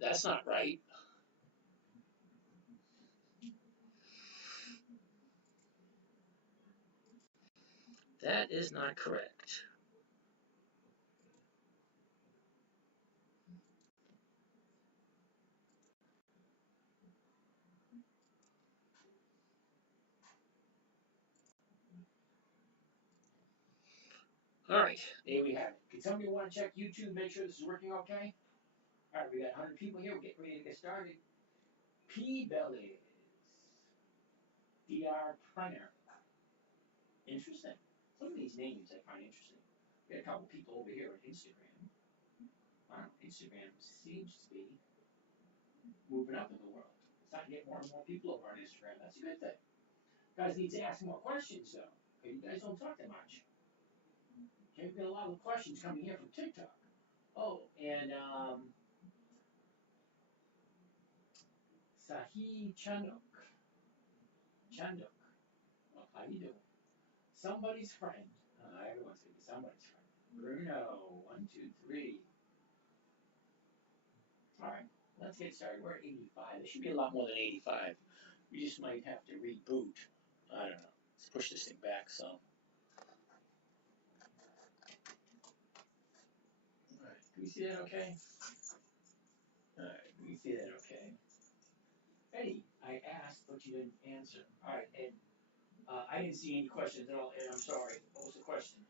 That's not right. That is not correct. All right, there we have it. Can somebody want to check YouTube, make sure this is working okay? All right, we got 100 people here. We're getting ready to get started. P. Bellies. DR Printer. Interesting. Some of these names I find interesting. We got a couple people over here on Instagram. Wow, Instagram seems to be moving up in the world. It's starting to get more and more people over on Instagram. That's a good thing. You guys need to ask more questions, though. Okay, you guys don't talk that much. Okay, we got a lot of questions coming here from TikTok. Oh, and Sahi Chanuk. Chanuk. Well, how you doing? Somebody's friend. Everyone's gonna be somebody's friend. Bruno. 1, 2, 3. All right, let's get started. We're at 85. It should be a lot more than 85. We just might have to reboot. I don't know. Let's push this thing back some. All right, can we see that okay? All right, can we see that okay? Eddie, I asked, but you didn't answer. All right, Ed, I didn't see any questions at all, Ed, I'm sorry. What was the question?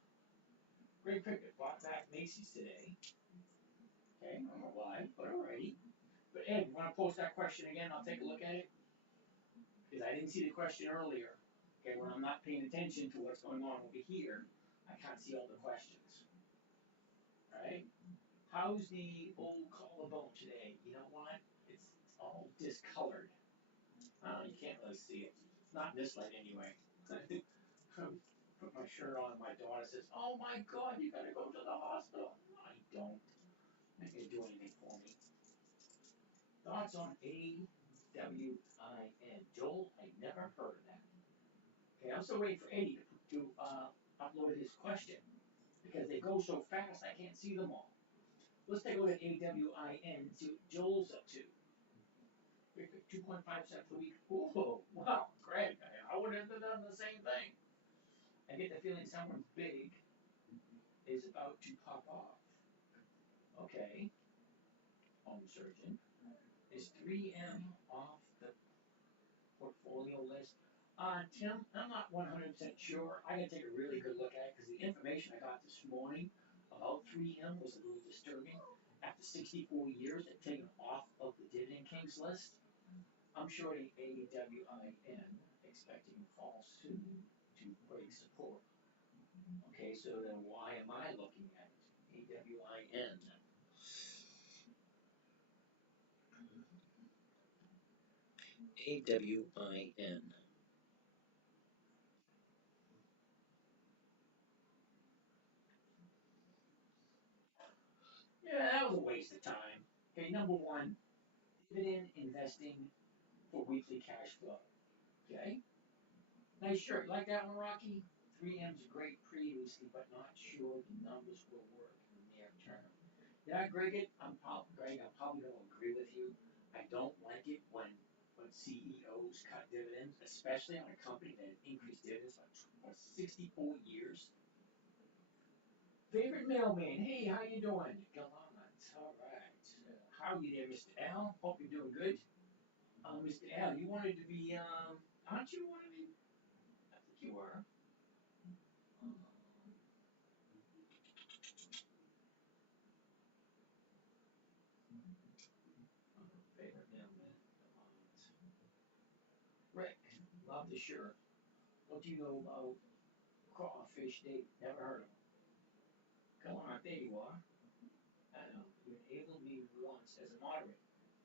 Greg Pickett bought back Macy's today. Okay, I don't know why, but alrighty. But Ed, you want to post that question again? I'll take a look at it. Because I didn't see the question earlier. Okay, when I'm not paying attention to what's going on over here, I can't see all the questions. Right? How's the old collarbone today? You know what? It's all discolored. You can't really see it. It's not in this light anyway. Put my shirt on, and my daughter says, "Oh my God, you gotta go to the hospital." I don't. Not gonna do anything for me. Thoughts on AWIN? Joel, I never heard of that. Okay, I'm still waiting for Eddie to upload his question because they go so fast I can't see them all. Let's take a look at AWIN and see what Joel's up to. 2.5% for the week. Whoa, wow, Greg, I would have done the same thing. I get the feeling someone big is about to pop off. Okay, home surgeon. Is 3M off the portfolio list? Tim, I'm not 100% sure. I gotta take a really good look at it because the information I got this morning about 3M was a little disturbing. After 64 years, they've taken off of the Dividend Kings list. I'm sure the AWIN expecting fall soon to break support. Okay, so then why am I looking at it? AWIN. AWIN. Yeah, that was a waste of time. Okay, number one, dividend investing for weekly cash flow. Okay? Nice shirt. Like that one, Rocky? 3M's great previously, but not sure the numbers will work in the near term. Yeah, Greg, Greg, I'm probably going to agree with you. I don't like it when CEOs cut dividends, especially on a company that has increased dividends for 64 years. Favorite mailman. Hey, how you doing? Gallant. All right. How are you there, Mr. Al? Hope you're doing good. Mr. Al, you wanted to be, aren't you one of the, I think you were. Um, favorite mailman. Rick, love the shirt. What do you know about Crawfish Dave? Never heard of him. Come on, there you are. I know. You enabled me once as a moderator.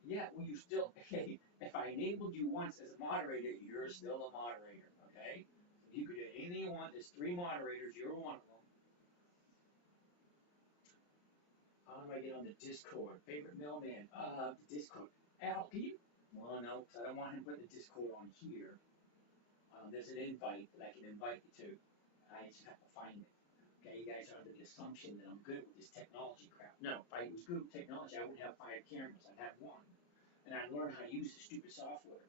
Yeah, well, you still, hey, if I enabled you once as a moderator, you're still a moderator, okay? You could do anything you want. There's 3 moderators. You're one of them. How do I get on the Discord? Favorite mailman? The Discord. Al, can you? Well, no, because I don't want him putting the Discord on here. There's an invite that I can invite you to. I just have to find it. Okay, you guys are under the assumption that I'm good with this technology crap. No, if I was good with technology, I wouldn't have 5 cameras. I'd have one. learn how to use the stupid software.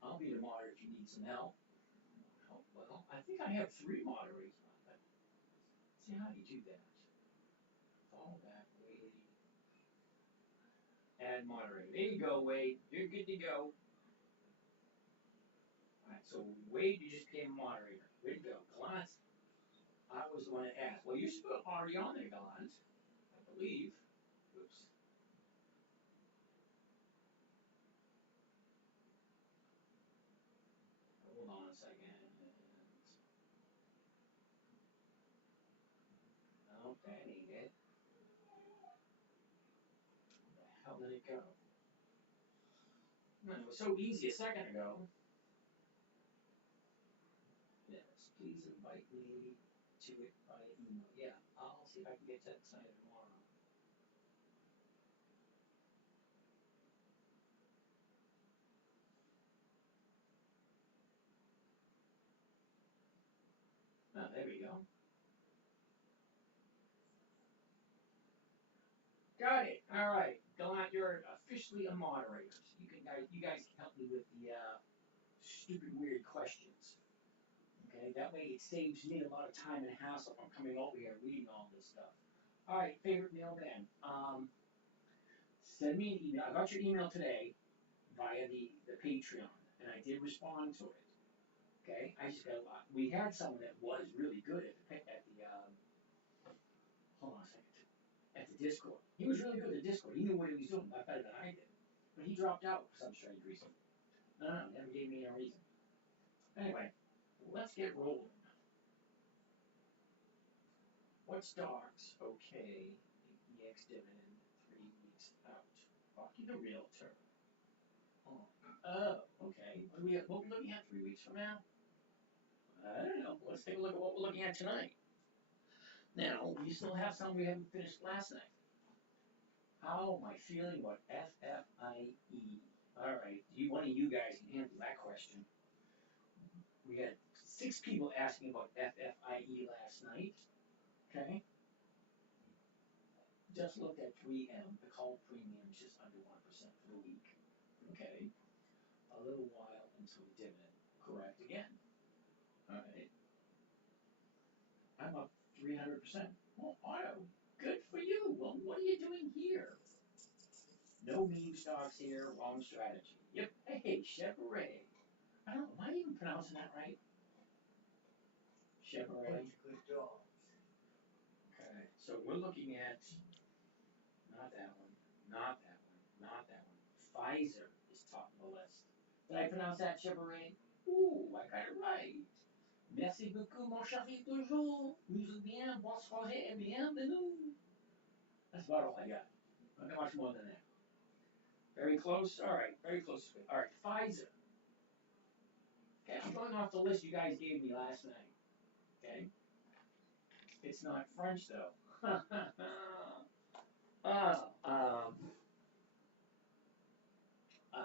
I'll be the moderator if you need some help. Oh, well, I think I have 3 moderators on, but see how do you do that? Follow that, Wade. Add moderator. There you go, Wade. You're good to go. Alright, so Wade, you just became a moderator. Way to go. Gallant, I was the one that asked. Well, you're still already on there, Gallant, I believe. Oops. Hold on a second. No, that ain't it. Where the hell did it go? Man, it was so easy a second ago. Yes, please invite me to it by email. Yeah, I'll see if I can get that tonight or tomorrow. Oh, there we go. Got it. All right, Gallant, you're officially a moderator. So you guys can help me with the stupid, weird questions. Okay, that way it saves me a lot of time and hassle from coming over here and reading all this stuff. All right, favorite mailman. Send me an email. I got your email today via the Patreon, and I did respond to it. Okay, I just got a lot. We had someone that was really good at the hold on a second, at the Discord. He was really good at Discord. He knew what he was doing, a lot better than I did. But he dropped out for some strange reason. No, never gave me a reason. Anyway, let's get rolling. What's docs? Okay, EX dividend 3 weeks out. Rocky the realtor. Oh, okay. What are we looking at 3 weeks from now? I don't know. Let's take a look at what we're looking at tonight. Now, we still have some we haven't finished last night. How am I feeling about FFIE? Alright, one of you guys can handle that question. We had 6 people asking about FFIE last night. Okay. Just looked at 3M. The call premium is just under 1% for the week. Okay. A little while until dividend. Correct again. Alright. I'm up 300%. Well, Otto, good for you. Well, what are you doing here? No meme stocks here, wrong strategy. Yep. Hey, Chevrolet. I don't know, am I even pronouncing that right? Chevrolet. Good job. Okay, so we're looking at not that one, not that one, not that one. Pfizer is top of the list. Did I pronounce that Chevrolet? Ooh, I got it right. Merci beaucoup, mon chéri, toujours. Vous bien, bonne soirée et bienvenue. That's about all I got. Not much more than that. Very close? Alright, very close. Alright, Pfizer. Okay, I'm going off the list you guys gave me last night. Okay? It's not French though.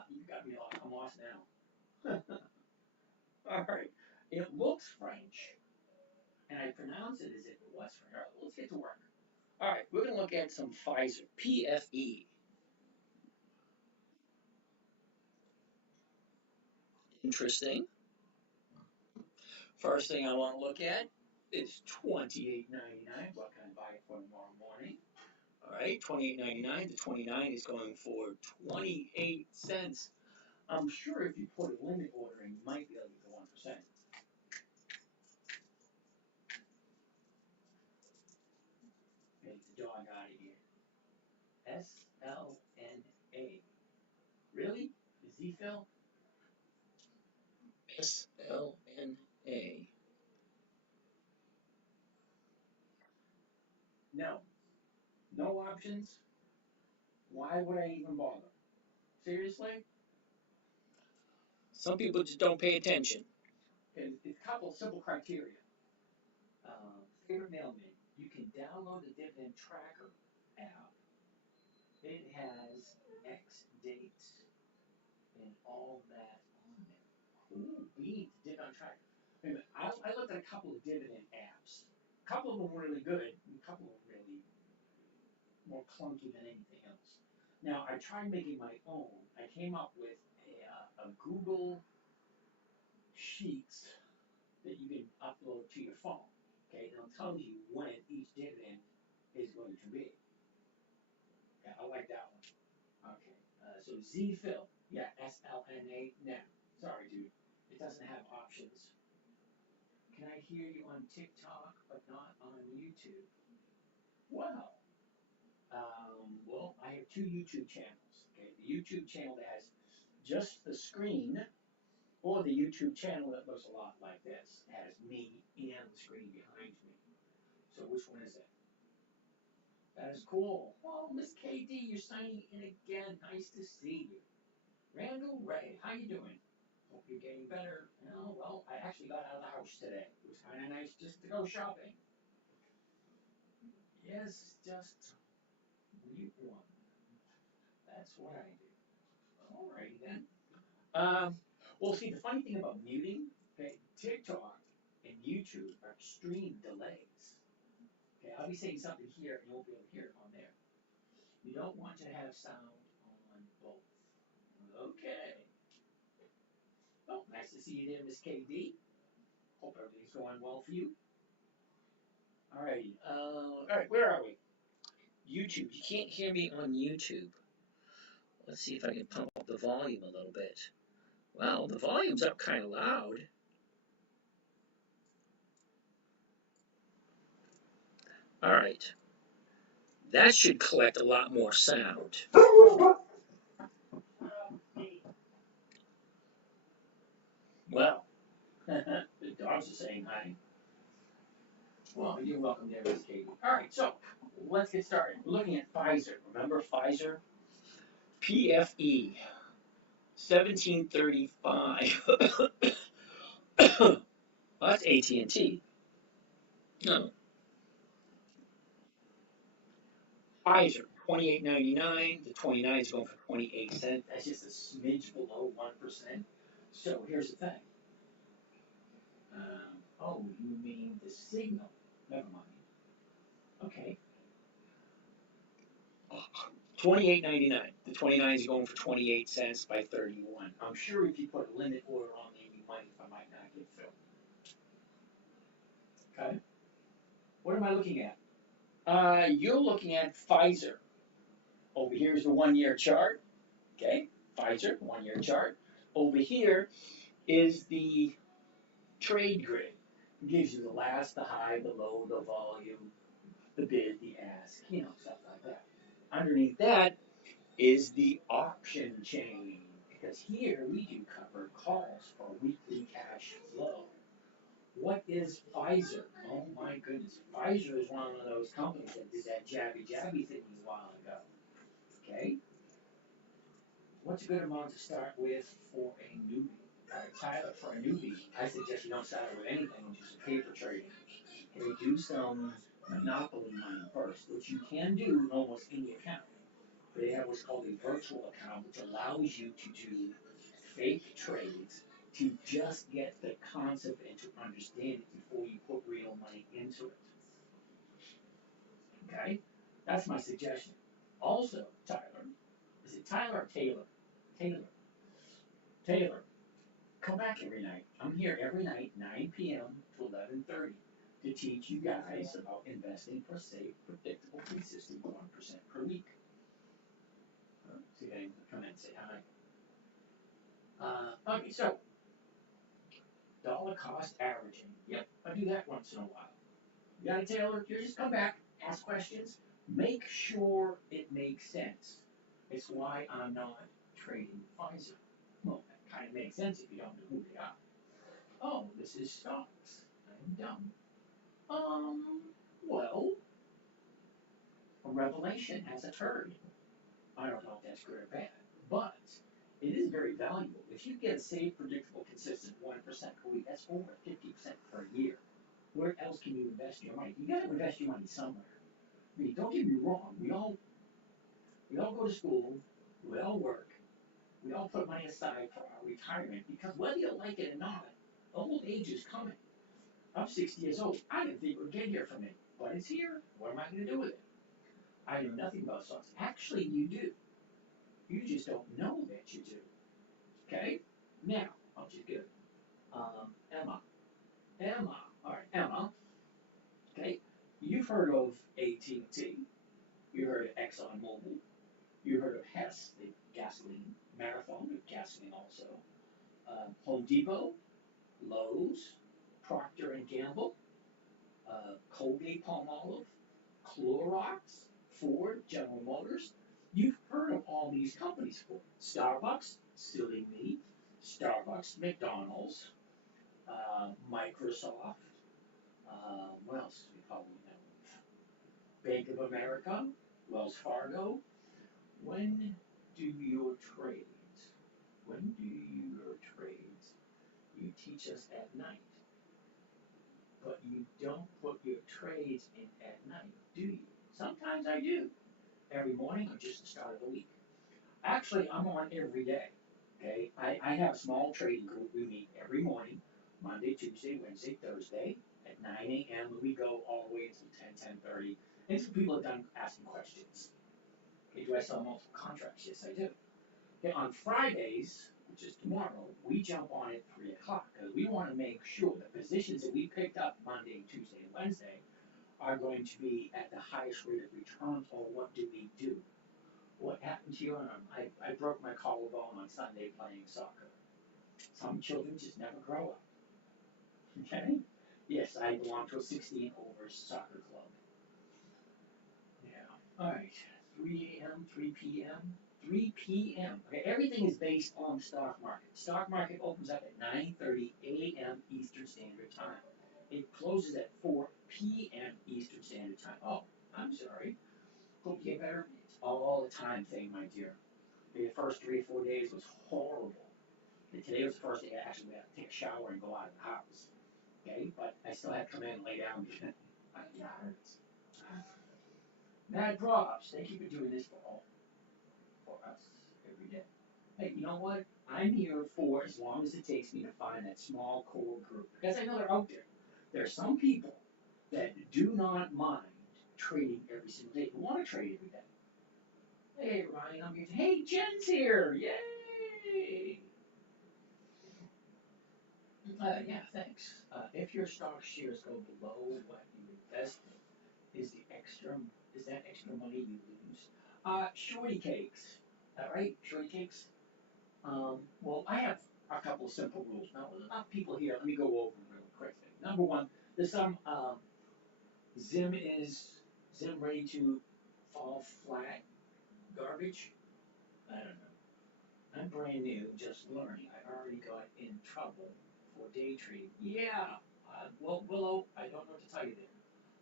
You got me off. I'm lost now. Alright. It looks French. And I pronounce it as if it was French. Alright, let's get to work. Alright, we're gonna look at some Pfizer. PFE. Interesting. First thing I want to look at is $28.99. What can I buy it for tomorrow morning? Alright, $28.99. The 29 is going for 28 cents. I'm sure if you put a limit order in, you might be able to get 1%. Get the dog out of here. SLNA. Really? Z-Fill? SLNA. No. No options? Why would I even bother? Seriously? Some people just don't pay attention. It's a couple of simple criteria. Favorite mailman. You can download the dividend tracker app. It has X dates and all that on there. Ooh, beans, dividend tracker. Wait a minute, I looked at a couple of dividend apps. A couple of them were really good, and a couple of them really more clunky than anything else. Now, I tried making my own. I came up with a Google Sheets that you can upload to your phone. Okay, and it'll tell you when each dividend is going to be. Yeah, I like that one. Okay, so ZFill, yeah, SLNA, nah, sorry dude, it doesn't have options. Can I hear you on TikTok but not on YouTube? Wow. Well, I have two YouTube channels. Okay, the YouTube channel that has just the screen, or the YouTube channel that looks a lot like this, has me and the screen behind me. So which one is it? That is cool. Oh, Miss KD, you're signing in again. Nice to see you. Randall Ray, how you doing? Hope you're getting better. Oh, well, I actually got out of the house today. It was kind of nice just to go shopping. Yes, just mute one. That's what I do. Alrighty then. Well, see, the funny thing about muting, okay, TikTok and YouTube are extreme delays. Okay, I'll be saying something here and you won't be able to hear it on there. You don't want to have sound on both. Okay. Well, nice to see you there, Miss KD. Hope everything's going well for you. Alrighty. Alright, where are we? YouTube. You can't hear me on YouTube. Let's see if I can pump up the volume a little bit. Well, the volume's up kind of loud. Alright. That should collect a lot more sound. Well, the dogs are saying hi. Well, you're welcome there, Miss Katie. Alright, so let's get started. We're looking at Pfizer. Remember Pfizer? PFE 1735. Well, that's AT&T. No. Pfizer, $28.99. The 29 is going for 28 cents. That's just a smidge below 1%. So here's the thing. Oh, you mean the signal? Never mind. Okay. $28.99. The 29 is going for 28 cents by 31. I'm sure if you put a limit order on there, you might not get filled. Okay. What am I looking at? You're looking at Pfizer. Over here is the 1-year chart. Okay. Pfizer, 1-year chart. Over here is the trade grid. It gives you the last, the high, the low, the volume, the bid, the ask, stuff like that. Underneath that is the option chain, because here we do cover calls for weekly cash flow. What is Pfizer? Oh my goodness, Pfizer is one of those companies that did that jabby thing a while ago. Okay, what's a good amount to start with for a newbie? Tyler, for a newbie, I suggest you don't start with anything, just paper trading. Okay, do some monopoly money first, which you can do in almost any account. They have what's called a virtual account, which allows you to do fake trades to just get the concept and to understand it before you put real money into it. Okay? That's my suggestion. Also, Tyler, is it Tyler or Taylor? Taylor. Taylor, come back every night. I'm here every night, 9 p.m. to 11:30, to teach you guys about investing for safe, predictable, consistent 1% per week. See if anyone can come in and say hi. Okay, so dollar cost averaging. Yep, I do that once in a while. You got it, Taylor? You just come back, ask questions, make sure it makes sense. It's why I'm not trading Pfizer. Well, that kind of makes sense if you don't know who they are. Oh, this is stocks. I'm dumb. Well, a revelation has occurred. I don't know if that's good or bad, but it is very valuable. If you get a safe, predictable, consistent 1% per week, that's over 50% per year. Where else can you invest your money? You got to invest your money somewhere. I mean, don't get me wrong. We all go to school. We all work. We all put money aside for our retirement because whether you like it or not, old age is coming. I'm 60 years old. I didn't think it would get here for me, but it's here. What am I going to do with it? I know nothing about stocks. Actually, you do. You just don't know that you do. Okay? Now, I'll just get Emma. Emma. All right, Emma. Okay. You've heard of AT&T. You heard of ExxonMobil. You heard of Hess, the gasoline marathon of gasoline also. Home Depot, Lowe's, Procter and Gamble, Colgate Palmolive, Clorox, Ford, General Motors. You've heard of all these companies before. Starbucks, silly me. Starbucks, McDonald's, Microsoft. What else do we probably know? Bank of America, Wells Fargo. When do your trades? When do your trades? You teach us at night, but you don't put your trades in at night, do you? Sometimes I do. Every morning or just the start of the week. Actually, I'm on every day. Okay, I have a small trading group. We meet every morning, Monday, Tuesday, Wednesday, Thursday at 9 a.m. We go all the way until 10:30. Until people are done asking questions. Okay, do I sell multiple contracts? Yes, I do. Okay, on Fridays, which is tomorrow, we jump on at 3 o'clock because we want to make sure the positions that we picked up Monday, Tuesday, and Wednesday are going to be at the highest rate of return, or what do we do? What happened to your arm? I broke my collarbone on Sunday playing soccer. Some children just never grow up. Okay? Yes, I belong to a 16 over soccer club. Yeah. Alright. 3 a.m., 3 p.m., 3 p.m. Okay, everything is based on the stock market. Stock market opens up at 9:30 a.m. Eastern Standard Time. It closes at 4 p.m. Eastern Standard Time. Oh, I'm sorry. Hope you get better. It's all the time thing, my dear. The first 3 or 4 days was horrible. And today was the first day I actually had to take a shower and go out of the house. Okay, but I still had to come in and lay down because my knee hurts. Mad props. Thank you for doing this for us every day. Hey, you know what? I'm here for as long as it takes me to find that small core group because I know they're out there. There are some people that do not mind trading every single day. Who want to trade every day. Hey Ryan, I'm here. Hey, Jen's here! Yay! Yeah, thanks. If your stock shares go below what you invested, is that extra money you lose? Shorty cakes. All right, shorty cakes. Well, I have a couple of simple rules. Now, with enough people here, let me go over them real quickly. Number one, there's some Zim ready to fall flat garbage. I don't know. I'm brand new, just learning. I already got in trouble for day trading. Yeah, well, Willow, I don't know what to tell you there.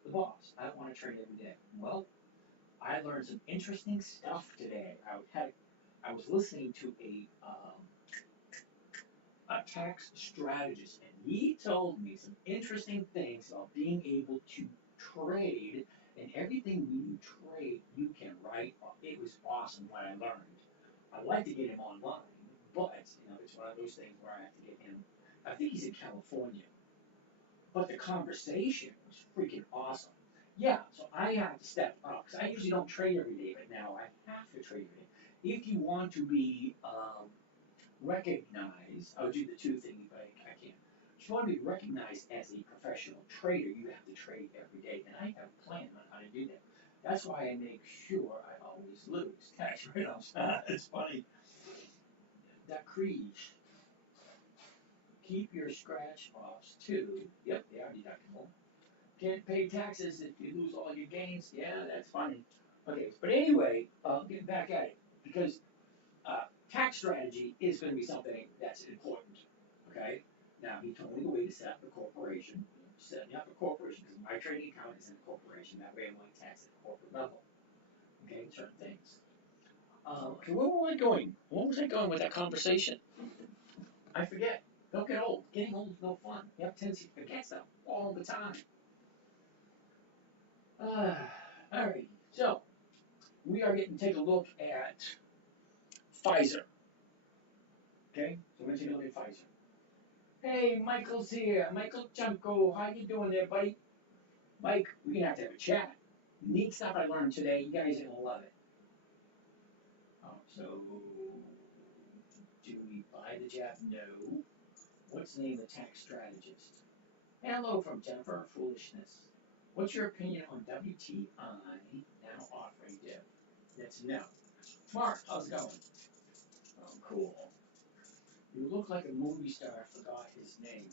The boss, I want to trade every day. Well, I learned some interesting stuff today. I was listening to a tax strategist, and he told me some interesting things about being able to trade, and everything you trade, you can write off. It was awesome what I learned. I'd like to get him online, but it's one of those things where I have to get him. I think he's in California, but the conversation was freaking awesome. Yeah, so I have to step up because I usually don't trade every day, but now I have to trade every day. If you want to be recognized, I'll do the two things, but I can't. If you want to be recognized as a professional trader, you have to trade every day, and I have a plan on how to do that. That's why I make sure I always lose. Tax write-offs. It's funny. That Creed. Keep your scratch offs too. Yep, they are deductible. Can't pay taxes if you lose all your gains. Yeah, that's funny. Okay, but anyway, getting back at it, because tax strategy is going to be something that's important. Okay, now he told me the way to set up the corporation. Setting up a corporation because my trading account is in a corporation. That way, I'm only taxed at the corporate level. Okay, certain things. Okay, where was I going? Where was I going with that conversation? I forget. Don't get old. Getting old is no fun. You have a tendency to forget stuff all the time. Alright, so we are going to take a look at Pfizer. Okay, so we're going to take a look at Pfizer. Hey, Michael's here. Michael Chunko, how you doing there, buddy? Mike, we're going to have a chat. Neat stuff I learned today. You guys are going to love it. Oh, So, do we buy the Jap? No. What's the name of the tax strategist? Hello from Jennifer Foolishness. What's your opinion on WTI now offering div? That's no. Mark, how's it going? Oh, cool. You look like a movie star, forgot his name.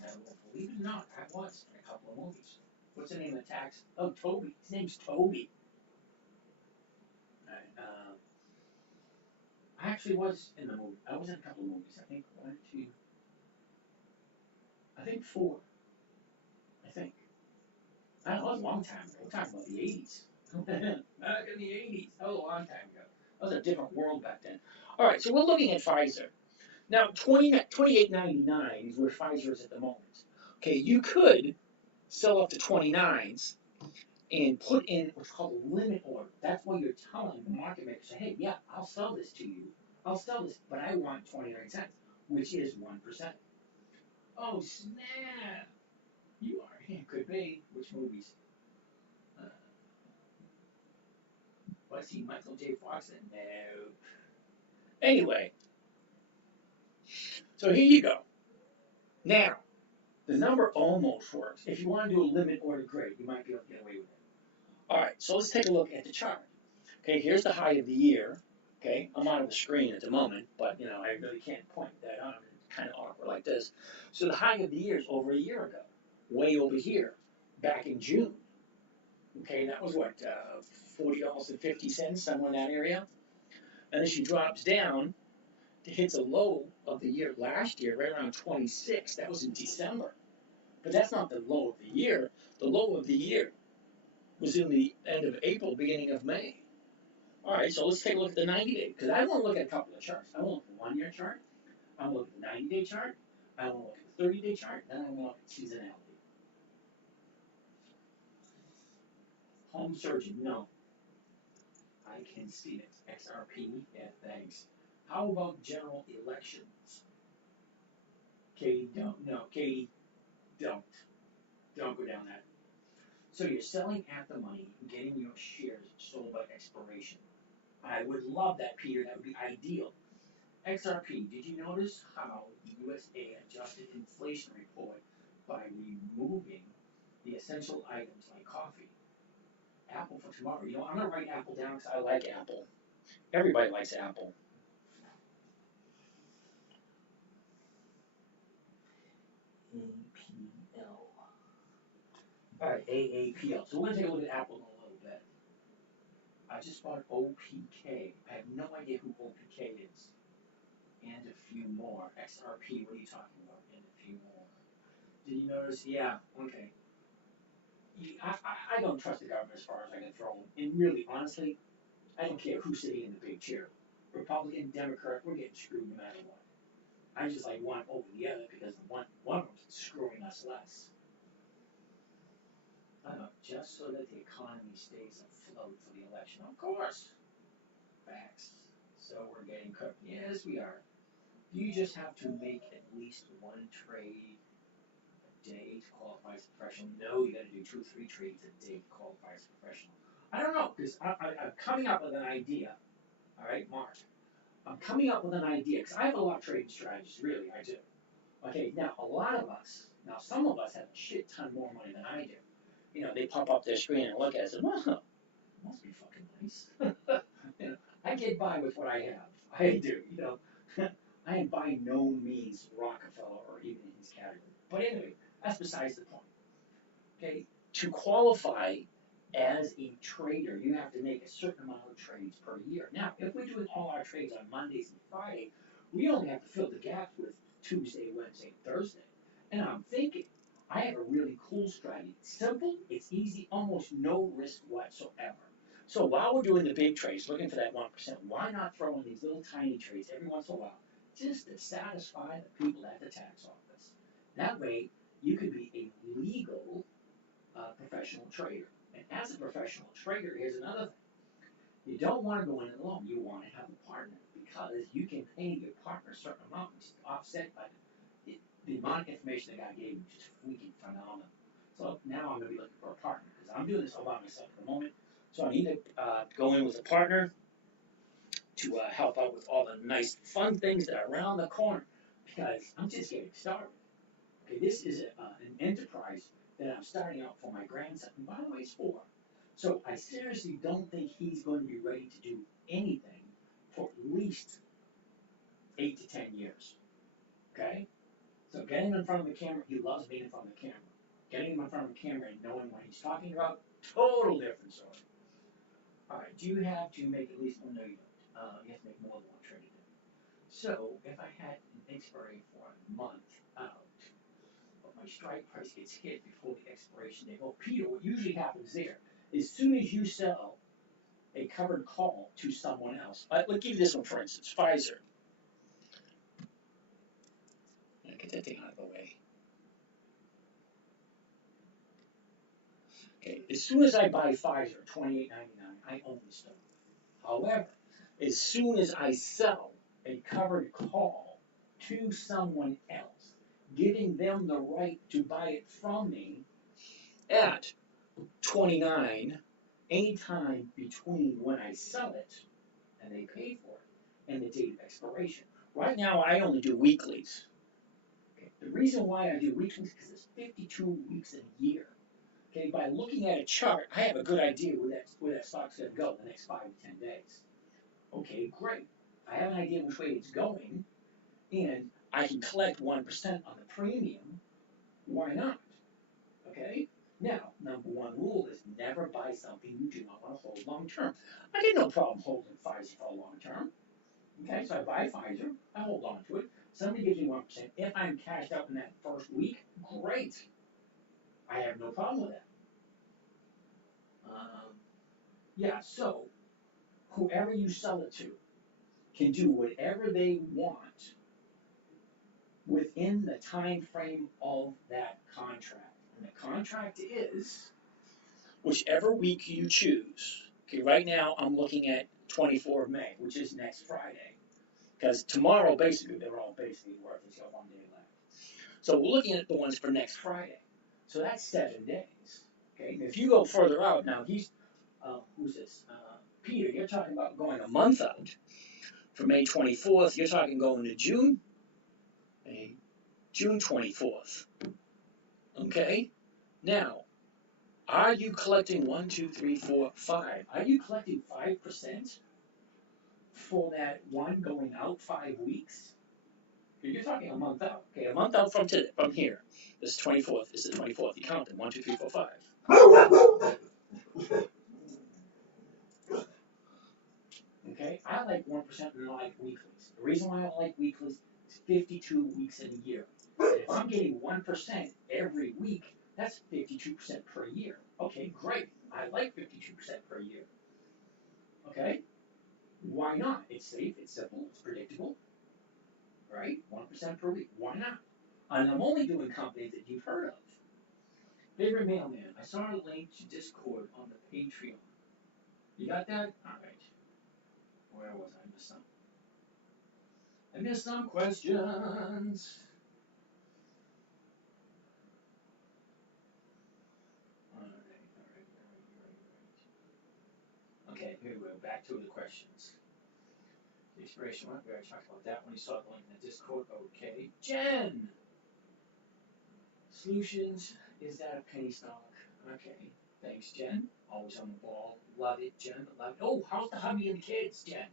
Yeah, well, believe it or not, I was in a couple of movies. What's the name of the tax? Oh, Toby. His name's Toby. Alright, I actually was in the movie. I was in a couple of movies. I think one, two, I think four. I think. I don't know, it was a long time ago. We're talking about the 80s. Back in the 80s. That was a long time ago. That was a different world back then. All right, so we're looking at Pfizer. Now, $28.99 is where Pfizer is at the moment. Okay, you could sell up to 29s and put in what's called a limit order. That's what you're telling the market maker, say, hey, yeah, I'll sell this to you. I'll sell this, but I want 29 cents, which is 1%. Oh, snap. You are, yeah, could be. Which movies? I see Michael J. Fox in. No. Anyway, so here you go. Now, the number almost works. If you want to do a limit order, great. You might be able to get away with it. All right, so let's take a look at the chart. Okay, here's the high of the year. Okay, I'm out of the screen at the moment, but you know I really can't point that out. It's kind of awkward like this. So the high of the year is over a year ago, way over here, back in June. Okay, that was what $40.50, somewhere in that area. And then she drops down, hits a low of the year last year, right around 26. That was in December. But that's not the low of the year. The low of the year was in the end of April, beginning of May. All right, so let's take a look at the 90-day, because I want to look at a couple of charts. I want to look at the 1-year chart. I want to look at the 90-day chart. I want to look at the 30-day chart. Then I want to look at seasonality. Home surgeon, no. I can see it. XRP, yeah, thanks. How about general elections? Katie, don't. No, Katie, don't. Don't go down that. So you're selling at the money, getting your shares sold by expiration. I would love that, Peter. That would be ideal. XRP, did you notice how the USA adjusted inflation report by removing the essential items like coffee? Apple for tomorrow. You know, I'm going to write Apple down because I like Apple. Everybody likes Apple. APL. All right, AAPL. So we're going to take a look at Apple in a little bit. I just bought OPK. I have no idea who OPK is. And a few more. XRP, what are you talking about? And a few more. Did you notice? Yeah, okay. I don't trust the government as far as I can throw them. And really, honestly, I don't care who's sitting in the big chair. Republican, Democrat, we're getting screwed no matter what. I just like one over the other because one of them's screwing us less. Just so that the economy stays afloat for the election. Of course. Facts. So we're getting cooked. Yes, we are. Do you just have to make at least one trade a day to qualify as a professional? No, you got to do 2 or 3 trades a day to qualify as a professional. I don't know, because I'm coming up with an idea. All right, Mark. I'm coming up with an idea, because I have a lot of trading strategies, really, I do. Okay, now, a lot of us, now some of us have a shit ton more money than I do. You know, they pop up their screen and look at it and say, well, must be fucking nice. You know, I get by with what I have. I do, you know. I am by no means Rockefeller or even in his category. But anyway, that's besides the point. Okay, to qualify as a trader, you have to make a certain amount of trades per year. Now, if we're doing all our trades on Mondays and Friday, we only have to fill the gaps with Tuesday, Wednesday, and Thursday. And I'm thinking, I have a really cool strategy. It's simple, it's easy, almost no risk whatsoever. So while we're doing the big trades, looking for that 1%, why not throw in these little tiny trades every once in a while, just to satisfy the people at the tax office? That way, you could be a legal professional trader. And as a professional trader, here's another thing. You don't want to go in alone. You want to have a partner because you can pay your partner a certain amount, which is offset by the amount of information the guy gave you, which is freaking phenomenal. So now I'm going to be looking for a partner because I'm doing this all by myself at the moment. So I need to go in with a partner to help out with all the nice, fun things that are around the corner, because I'm just getting started. Okay, this is an enterprise that I'm starting out for my grandson. And by the way, it's 4. So I seriously don't think he's going to be ready to do anything for at least 8 to 10 years. Okay? So getting him in front of the camera, he loves being in front of the camera. Getting him in front of the camera and knowing what he's talking about, total different story. Alright, do you have to make at least one? No, you don't. You have to make more than one trade a day. So if I had an expiry for a month out, but my strike price gets hit before the expiration date, well, Peter, what usually happens there, as soon as you sell a covered call to someone else, let's give you this one for instance, Pfizer. Get that thing out of the way. Okay, as soon as I buy Pfizer, $28.99, I own the stock. However, as soon as I sell a covered call to someone else, giving them the right to buy it from me at $29, anytime between when I sell it and they pay for it and the date of expiration. Right now, I only do weeklies. Okay. The reason why I do weeklies is because there's 52 weeks in a year. Okay, by looking at a chart, I have a good idea where that stock's going to go in the next 5 to 10 days. Okay, great. I have an idea which way it's going, and I can collect 1% on the premium. Why not? Okay? Now, number 1 rule is never buy something you do not want to hold long term. I get no problem holding Pfizer for a long term. Okay, so I buy Pfizer, I hold on to it. Somebody gives me 1%. If I'm cashed out in that first week, great. I have no problem with that. Yeah, so whoever you sell it to can do whatever they want within the time frame of that contract. And the contract is whichever week you choose. Okay, right now I'm looking at 24th of May, which is next Friday. Because tomorrow, basically, they're all basically worthless. Got 1 day left. So we're looking at the ones for next Friday. So that's 7 days. Okay, and if you go further out, now who's this? Peter, you're talking about going a month out. For May 24th, you're talking going to June 24th. Okay? Now, are you collecting 1, 2, 3, 4, 5? Are you collecting 5% for that one going out 5 weeks? You're talking a month out. Okay, a month out from here. This is 24th. This is the 24th. You count them. 1, 2, 3, 4, 5. Okay, I like 1% and I like weeklies. The reason why I don't like weeklies is 52 weeks in a year. And if I'm getting 1% every week, that's 52% per year. Okay, great. I like 52% per year. Okay? Why not? It's safe, it's simple, it's predictable. Right? 1% per week. Why not? And I'm only doing companies that you've heard of. Favorite mailman. I saw a link to Discord on the Patreon. You got that? Alright. Where was I? I missed some questions. Okay, here we go. Back to the questions. The expiration one, we already talked about that when you saw the link in the Discord. Okay. Jen! Solutions, is that a penny stock? Okay. Thanks, Jen. Always on the ball. Love it, Jen. Love it. Oh, how's the hubby and the kids, Jen?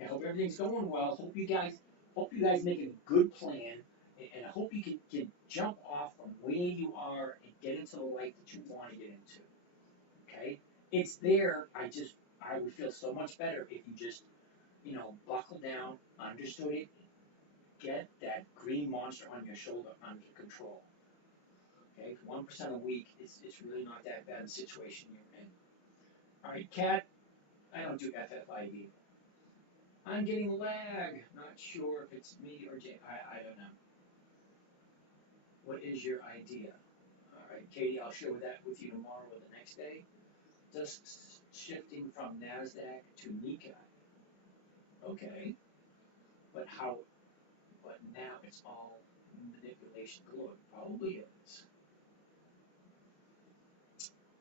I hope everything's going well. Hope you guys make a good plan, and I hope you can jump off from where you are and get into the life that you want to get into. Okay, it's there. I would feel so much better if you just buckle down, understood it, get that green monster on your shoulder under control. Okay, 1% a week is really not that bad a situation you're in. All right, Kat, I don't do FFID. I'm getting lag. Not sure if it's me or Jay. I don't know. What is your idea? All right, Katie, I'll share that with you tomorrow or the next day. Just shifting from NASDAQ to Nikkei. Okay. But now it's all manipulation galore. Probably is.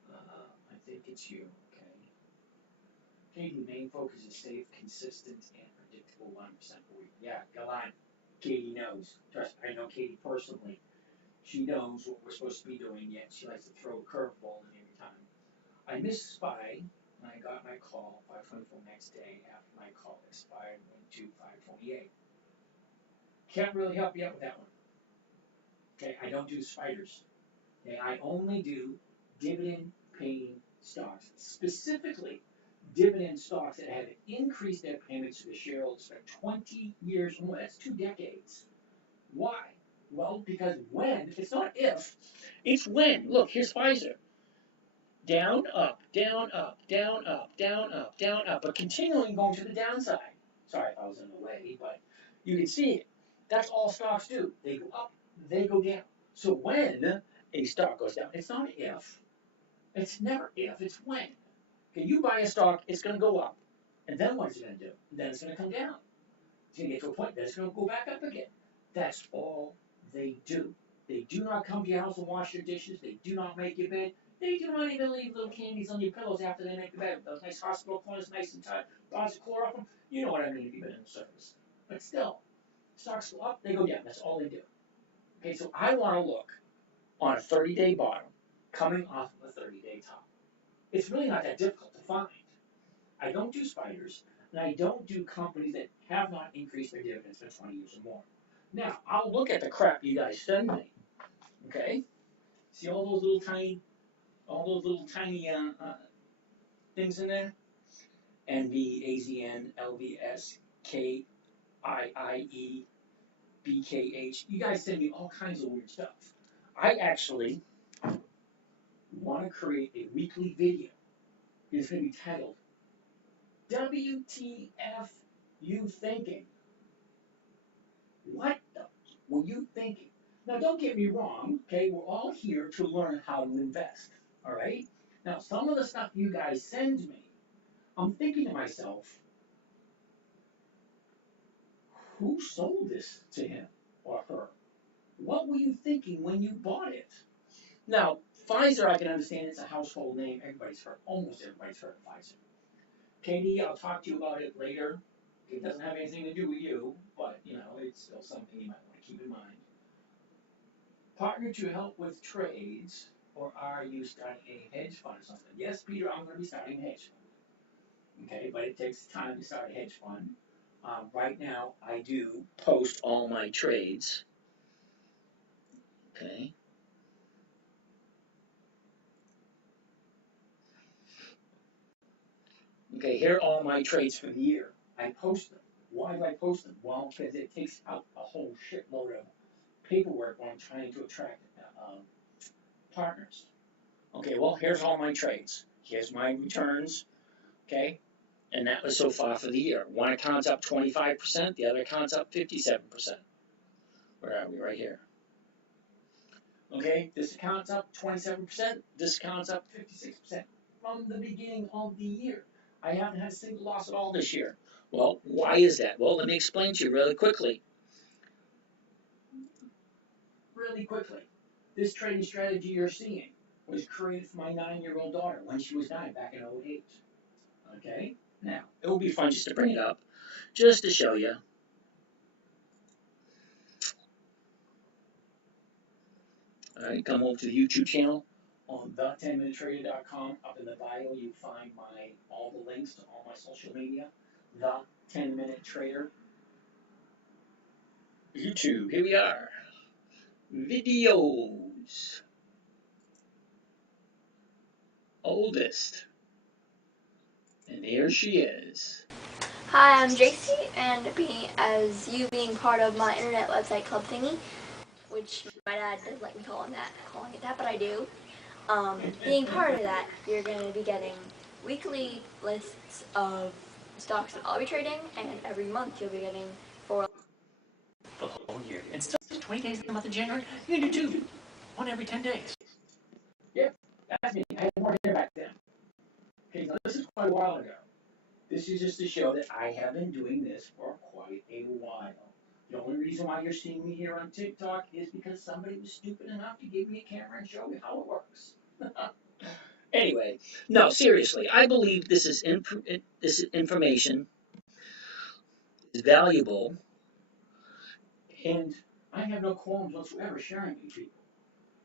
I think it's you. Okay. Katie, the main focus is safe, consistent, and predictable 1% per week. Yeah, come on. Katie knows. Trust me, I know Katie personally. She knows what we're supposed to be doing, yet she likes to throw a curveball in every time. I missed SPY, and I got my call 5:24 next day after my call expired, went to 5:28. Can't really help you out with that one. Okay, I don't do spiders. Okay, I only do dividend paying stocks, specifically dividend stocks that have increased their payments to the shareholders for 20 years or more. That's 2 decades. Why? Well, because when, it's not if, it's when. Look, here's Pfizer. Down, up, down, up, down, up, down, up, down, up, but continuing going to the downside. Sorry if I was in the way, but you can see it. That's all stocks do. They go up, they go down. So when a stock goes down, it's not if. It's never if, it's when. Can you buy a stock, it's going to go up. And then what is it going to do? Then it's going to come down. It's going to get to a point, then it's going to go back up again. That's all they do. They do not come to your house and wash your dishes. They do not make your bed. They do not even leave little candies on your pillows after they make the bed. Those nice hospital corners, nice and tight, bars of chloroform. You know what I mean if you've been in the service. But still, stocks go up, they go down. That's all they do. Okay, so I want to look on a 30-day bottom coming off of a 30-day top. It's really not that difficult to find. I don't do spiders, and I don't do companies that have not increased their dividends for 20 years or more. Now, I'll look at the crap you guys send me. Okay? See all those little tiny things in there? NV, AZN, LVS, KIIE, BKH. You guys send me all kinds of weird stuff. I actually want to create a weekly video. It's going to be titled, WTF You Thinking? What the were you thinking? Now, don't get me wrong, okay? We're all here to learn how to invest, all right? Now, some of the stuff you guys send me, I'm thinking to myself, who sold this to him or her? What were you thinking when you bought it? Now, Pfizer, I can understand it's a household name. Almost everybody's heard of Pfizer. Katie, I'll talk to you about it later. It doesn't have anything to do with you, but, it's still something you might want to keep in mind. Partner to help with trades, or are you starting a hedge fund or something? Yes, Peter, I'm going to be starting a hedge fund. Okay, but it takes time to start a hedge fund. Right now, I do post all my trades. Okay. Okay, here are all my trades for the year. I post them. Why do I post them? Well, because it takes out a whole shitload of paperwork when I'm trying to attract partners. Okay, well, here's all my trades. Here's my returns. Okay, and that was so far for the year. One account's up 25%, the other account's up 57%. Where are we? Right here. Okay, this account's up 27%, this account's up 56% from the beginning of the year. I haven't had a single loss at all this year. Well, why is that? Well, let me explain to you really quickly. This trading strategy you're seeing was created for my 9-year-old daughter when she was 9 back in 2008. Okay? Now, it will be fun just to bring it up, just to show you. All right, come over to the YouTube channel on the10minutetrader.com. Up in the bio, you find all the links to all my social media. The 10-Minute Trader. YouTube, here we are. Videos. Oldest. And here she is. Hi, I'm JC, and you being part of my internet website club thingy, which my dad doesn't like me calling it that, but I do. Being part of that, you're going to be getting weekly lists of stocks that I'll be trading, and every month you'll be getting for the whole year. And still 20 days in the month of January, you can do 2. One every 10 days. Yep, that's me. I had more hair back then. Okay, now this is quite a while ago. This is just to show that I have been doing this for quite a while. The only reason why you're seeing me here on TikTok is because somebody was stupid enough to give me a camera and show me how it works. Anyway, no, seriously, I believe this information is valuable. And I have no qualms whatsoever sharing it with people.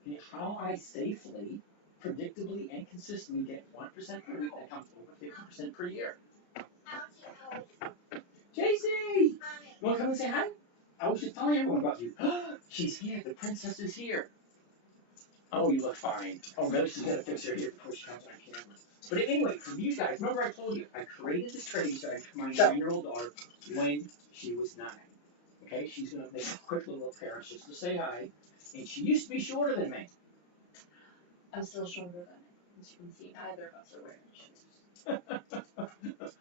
And how I safely, predictably, and consistently get 1% per week that comes over 50% per year. JC! You want to come and say hi? I was just telling everyone about you. She's here. The princess is here. Oh, you look fine. Oh, maybe she's got to fix her hair before she comes on camera. But anyway, for these guys, remember I told you, I created this trading strategy for my 9-year-old daughter when she was 9. Okay, she's going to make a quick little appearance just to say hi. And she used to be shorter than me. I'm still shorter than it. As you can see, neither of us are wearing shoes.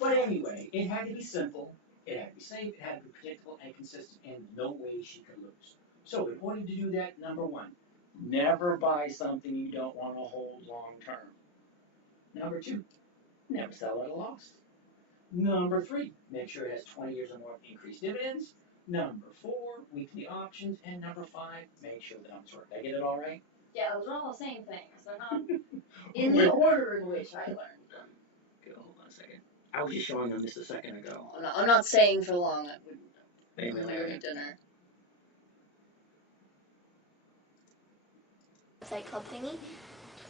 But anyway, it had to be simple, it had to be safe, it had to be predictable and consistent, and no way she could lose. So in order to do that, number one, never buy something you don't want to hold long term. Number two, never sell at a loss. Number three, make sure it has 20 years or more of increased dividends. Number four, weekly options. And number five, make sure the numbers work. Did I get it all right? Yeah, those are all the same things. They're not in the order in which I learned them. Okay, hold on a second. I was just showing them this a second ago. I'm not staying for long. I wouldn't. Wait a minute, We're at dinner. Website club thingy,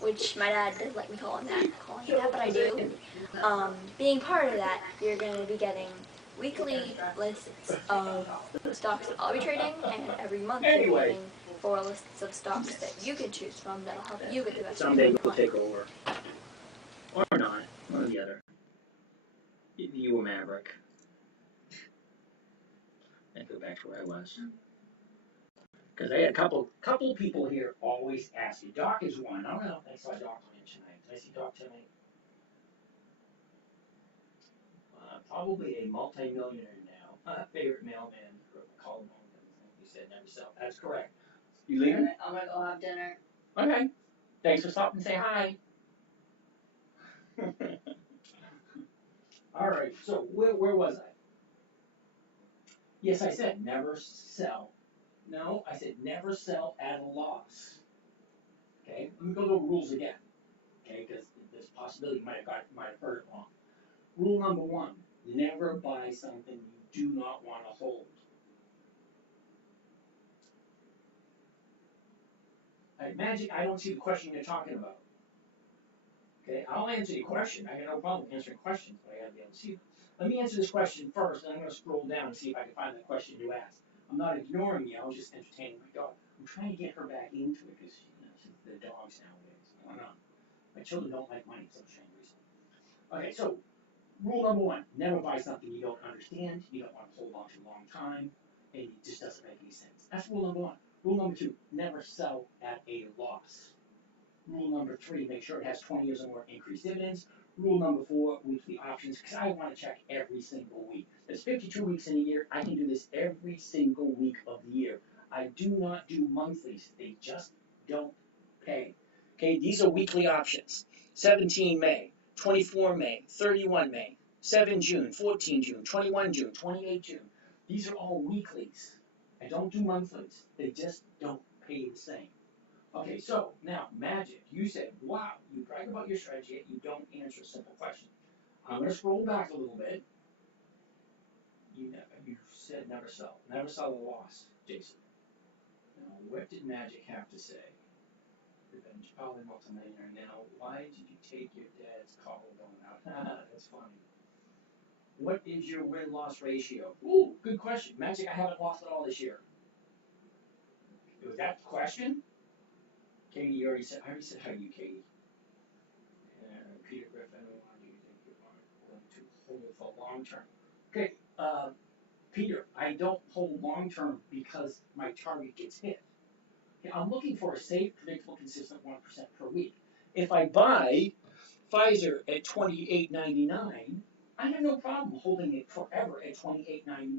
which my dad didn't like me calling it that, but I do. Being part of that, you're going to be getting weekly lists of stocks that I'll be trading, and every month you're getting 4 lists of stocks that you can choose from that'll help you get the best Someday return. we'll take over. Or not. One or the other. You were Maverick. And go back to where I was. Because I had a couple people here always ask me. Doc is one. I don't know. I saw Doc tonight. Did I see Doc tonight? Probably a multi-millionaire now. Favorite mailman. Call him home. He said never sell. That's correct. You leaving? I'm gonna go have dinner. Okay. Thanks for stopping and say hi. All right. So where was I? Yes, I said never sell. No, I said never sell at a loss. Okay. Let me go to the rules again. Okay, because there's a possibility you might have heard it wrong. Rule number one: never buy something you do not want to hold. Magic, I don't see the question you're talking about. Okay, I'll answer your question. I got no problem answering questions, but I gotta be able to see them. Let me answer this question first, and I'm gonna scroll down and see if I can find the question you asked. I'm not ignoring you. I was just entertaining my dog. I'm trying to get her back into it because the dogs nowadays. I don't know. My children don't like money for some strange reason. Okay, so rule number one: never buy something you don't understand, you don't want to hold on to a long time, and it just doesn't make any sense. That's rule number one. Rule number two: never sell at a loss. Rule number three: make sure it has 20 years or more increased dividends. Rule number four: weekly options, because I want to check every single week. There's 52 weeks in a year. I can do this every single week of the year. I do not do monthlies. They just don't pay. Okay, these are weekly options. 17 May, 24 May, 31 May, 7 June, 14 June, 21 June, 28 June. These are all weeklies. I don't do monthlies. They just don't pay the same. Okay, so now, Magic, you said, wow, you brag about your strategy, yet you don't answer a simple question. I'm going to scroll back a little bit. You said never sell. Never sell at a loss, Jason. Now, what did Magic have to say? Revenge, probably multimillionaire. Now, why did you take your dad's collarbone out? That's funny. What is your win-loss ratio? Ooh, good question. Magic, I haven't lost at all this year. Was that the question? Katie, I already said hi to you, Katie. Peter Griffin, what do you think you are willing to hold for long term? Okay, Peter, I don't hold long term because my target gets hit. Okay, I'm looking for a safe, predictable, consistent 1% per week. If I buy Pfizer at $28.99, I have no problem holding it forever at $28.99.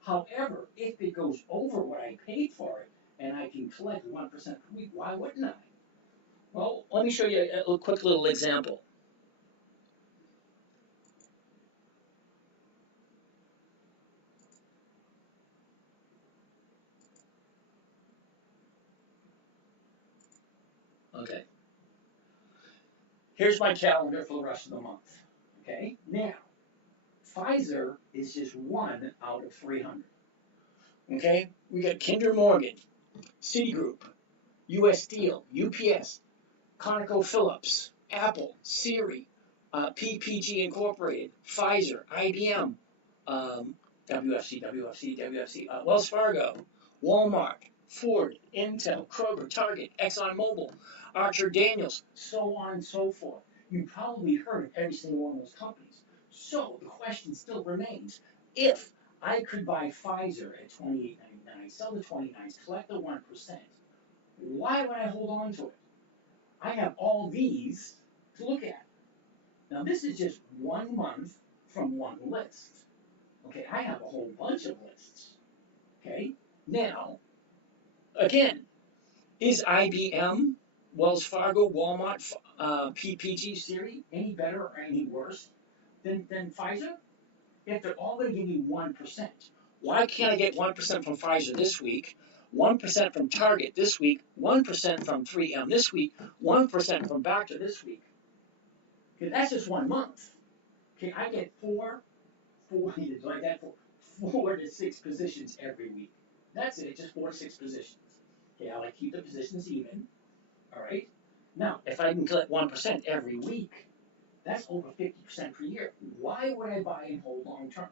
However, if it goes over what I paid for it and I can collect 1% per week, why wouldn't I? Well, let me show you a quick little example. Okay. Here's my calendar for the rest of the month. Okay, now Pfizer is just 1 out of 300. Okay, we got Kinder Morgan, Citigroup, U.S. Steel, UPS, ConocoPhillips, Apple, Siri, PPG Incorporated, Pfizer, IBM, WFC, Wells Fargo, Walmart, Ford, Intel, Kroger, Target, ExxonMobil, Archer Daniels, so on and so forth. You probably heard of every single one of those companies. So the question still remains, if I could buy Pfizer at $28.99, sell the 29, collect the 1%, why would I hold on to it? I have all these to look at. Now this is just 1 month from one list. Okay, I have a whole bunch of lists. Okay, now, again, is IBM, Wells Fargo, Walmart, PPG, Siri any better or any worse than Pfizer? If they're all going to give me 1%, why can't I get 1% from Pfizer this week, 1% from Target this week, 1% from 3M this week, 1% from Baxter this week? Okay, that's just 1 month. Okay, I get four like that, 4 to 6 positions every week. That's it, just 4 to 6 positions. Okay, I like to keep the positions even. All right. Now, if I can collect 1% every week, that's over 50% per year. Why would I buy and hold long term?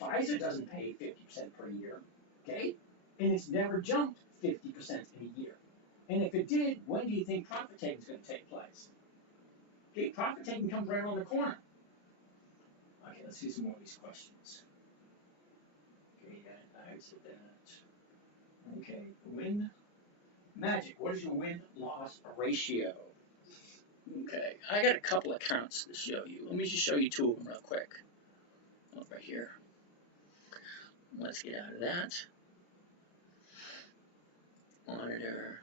Pfizer doesn't pay 50% per year. Okay, and it's never jumped 50% in a year. And if it did, when do you think profit taking is going to take place? Okay, profit taking comes right around the corner. Okay, let's see some more of these questions. Okay, I said that. Okay, win. Magic, what is your win-loss ratio? Okay, I got a couple of accounts to show you. Let me just show you 2 of them real quick. Over here. Let's get out of that. Monitor.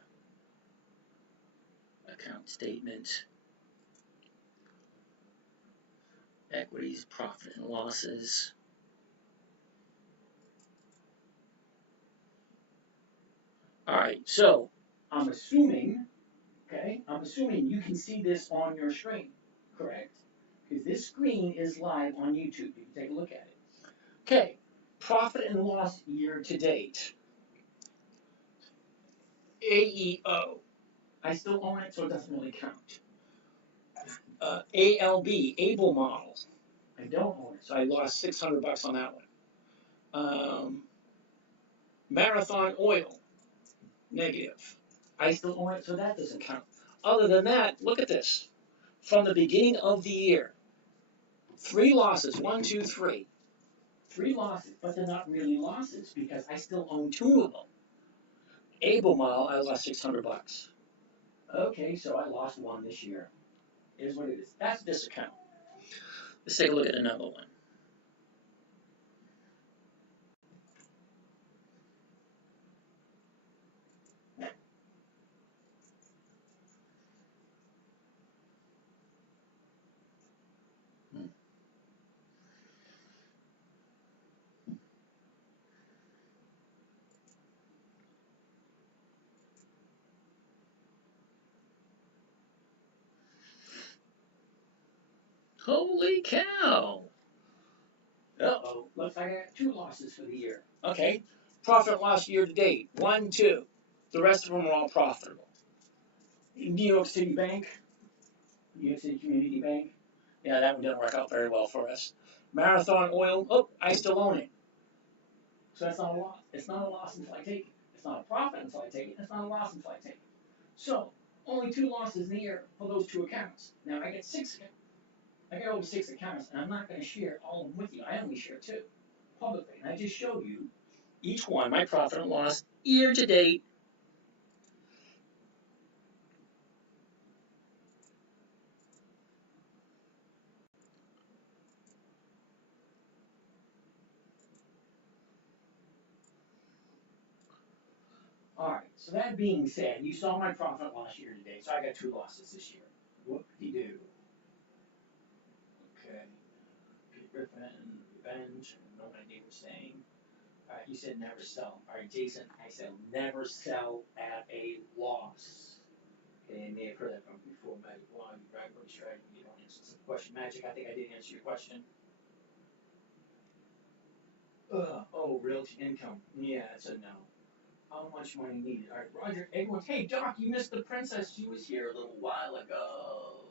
Account statement. Equities, profit and losses. Alright, so I'm assuming you can see this on your screen, correct? Because this screen is live on YouTube. You can take a look at it. Okay, profit and loss year to date. AEO. I still own it, so it doesn't really count. ALB, Able Model. I don't own it, so I lost $600 on that one. Marathon Oil, negative. I still own it, so that doesn't count. Other than that, look at this. From the beginning of the year, 3 losses, 1, 2, 3. 3 losses, but they're not really losses because I still own 2 of them. Able Model, I lost $600. Okay, so I lost 1 this year. Is what it is. That's this account. Let's take a look at another one. Holy cow! Uh-oh, looks like I got 2 losses for the year. Okay, profit loss year to date, 1, 2. The rest of them are all profitable. New York City Bank, New York City Community Bank. Yeah, that one didn't work out very well for us. Marathon Oil, oh, I still own it. So that's not a loss. It's not a loss until I take it. It's not a profit until I take it. It's not a loss until I take it. So, only 2 losses in the year for those 2 accounts. Now I get 6 accounts. I got over 6 accounts, and I'm not going to share all of them with you. I only share 2 publicly. And I just showed you each one, my profit and loss, year to date. Alright, so that being said, you saw my profit and loss year to date, so I got 2 losses this year. Whoop-de-doo. Okay. Pete Griffin, Revenge, no idea what you're saying. Alright, you said never sell. Alright, Jason, I said never sell at a loss. Okay, I may have heard that from before, Magic Blog, you drive what strategy, you don't answer the question. Magic, I think I did answer your question. Oh, realty income, yeah, it's a no. How much money needed? Alright, Roger, everyone, hey Doc, you missed the princess, she was here a little while ago.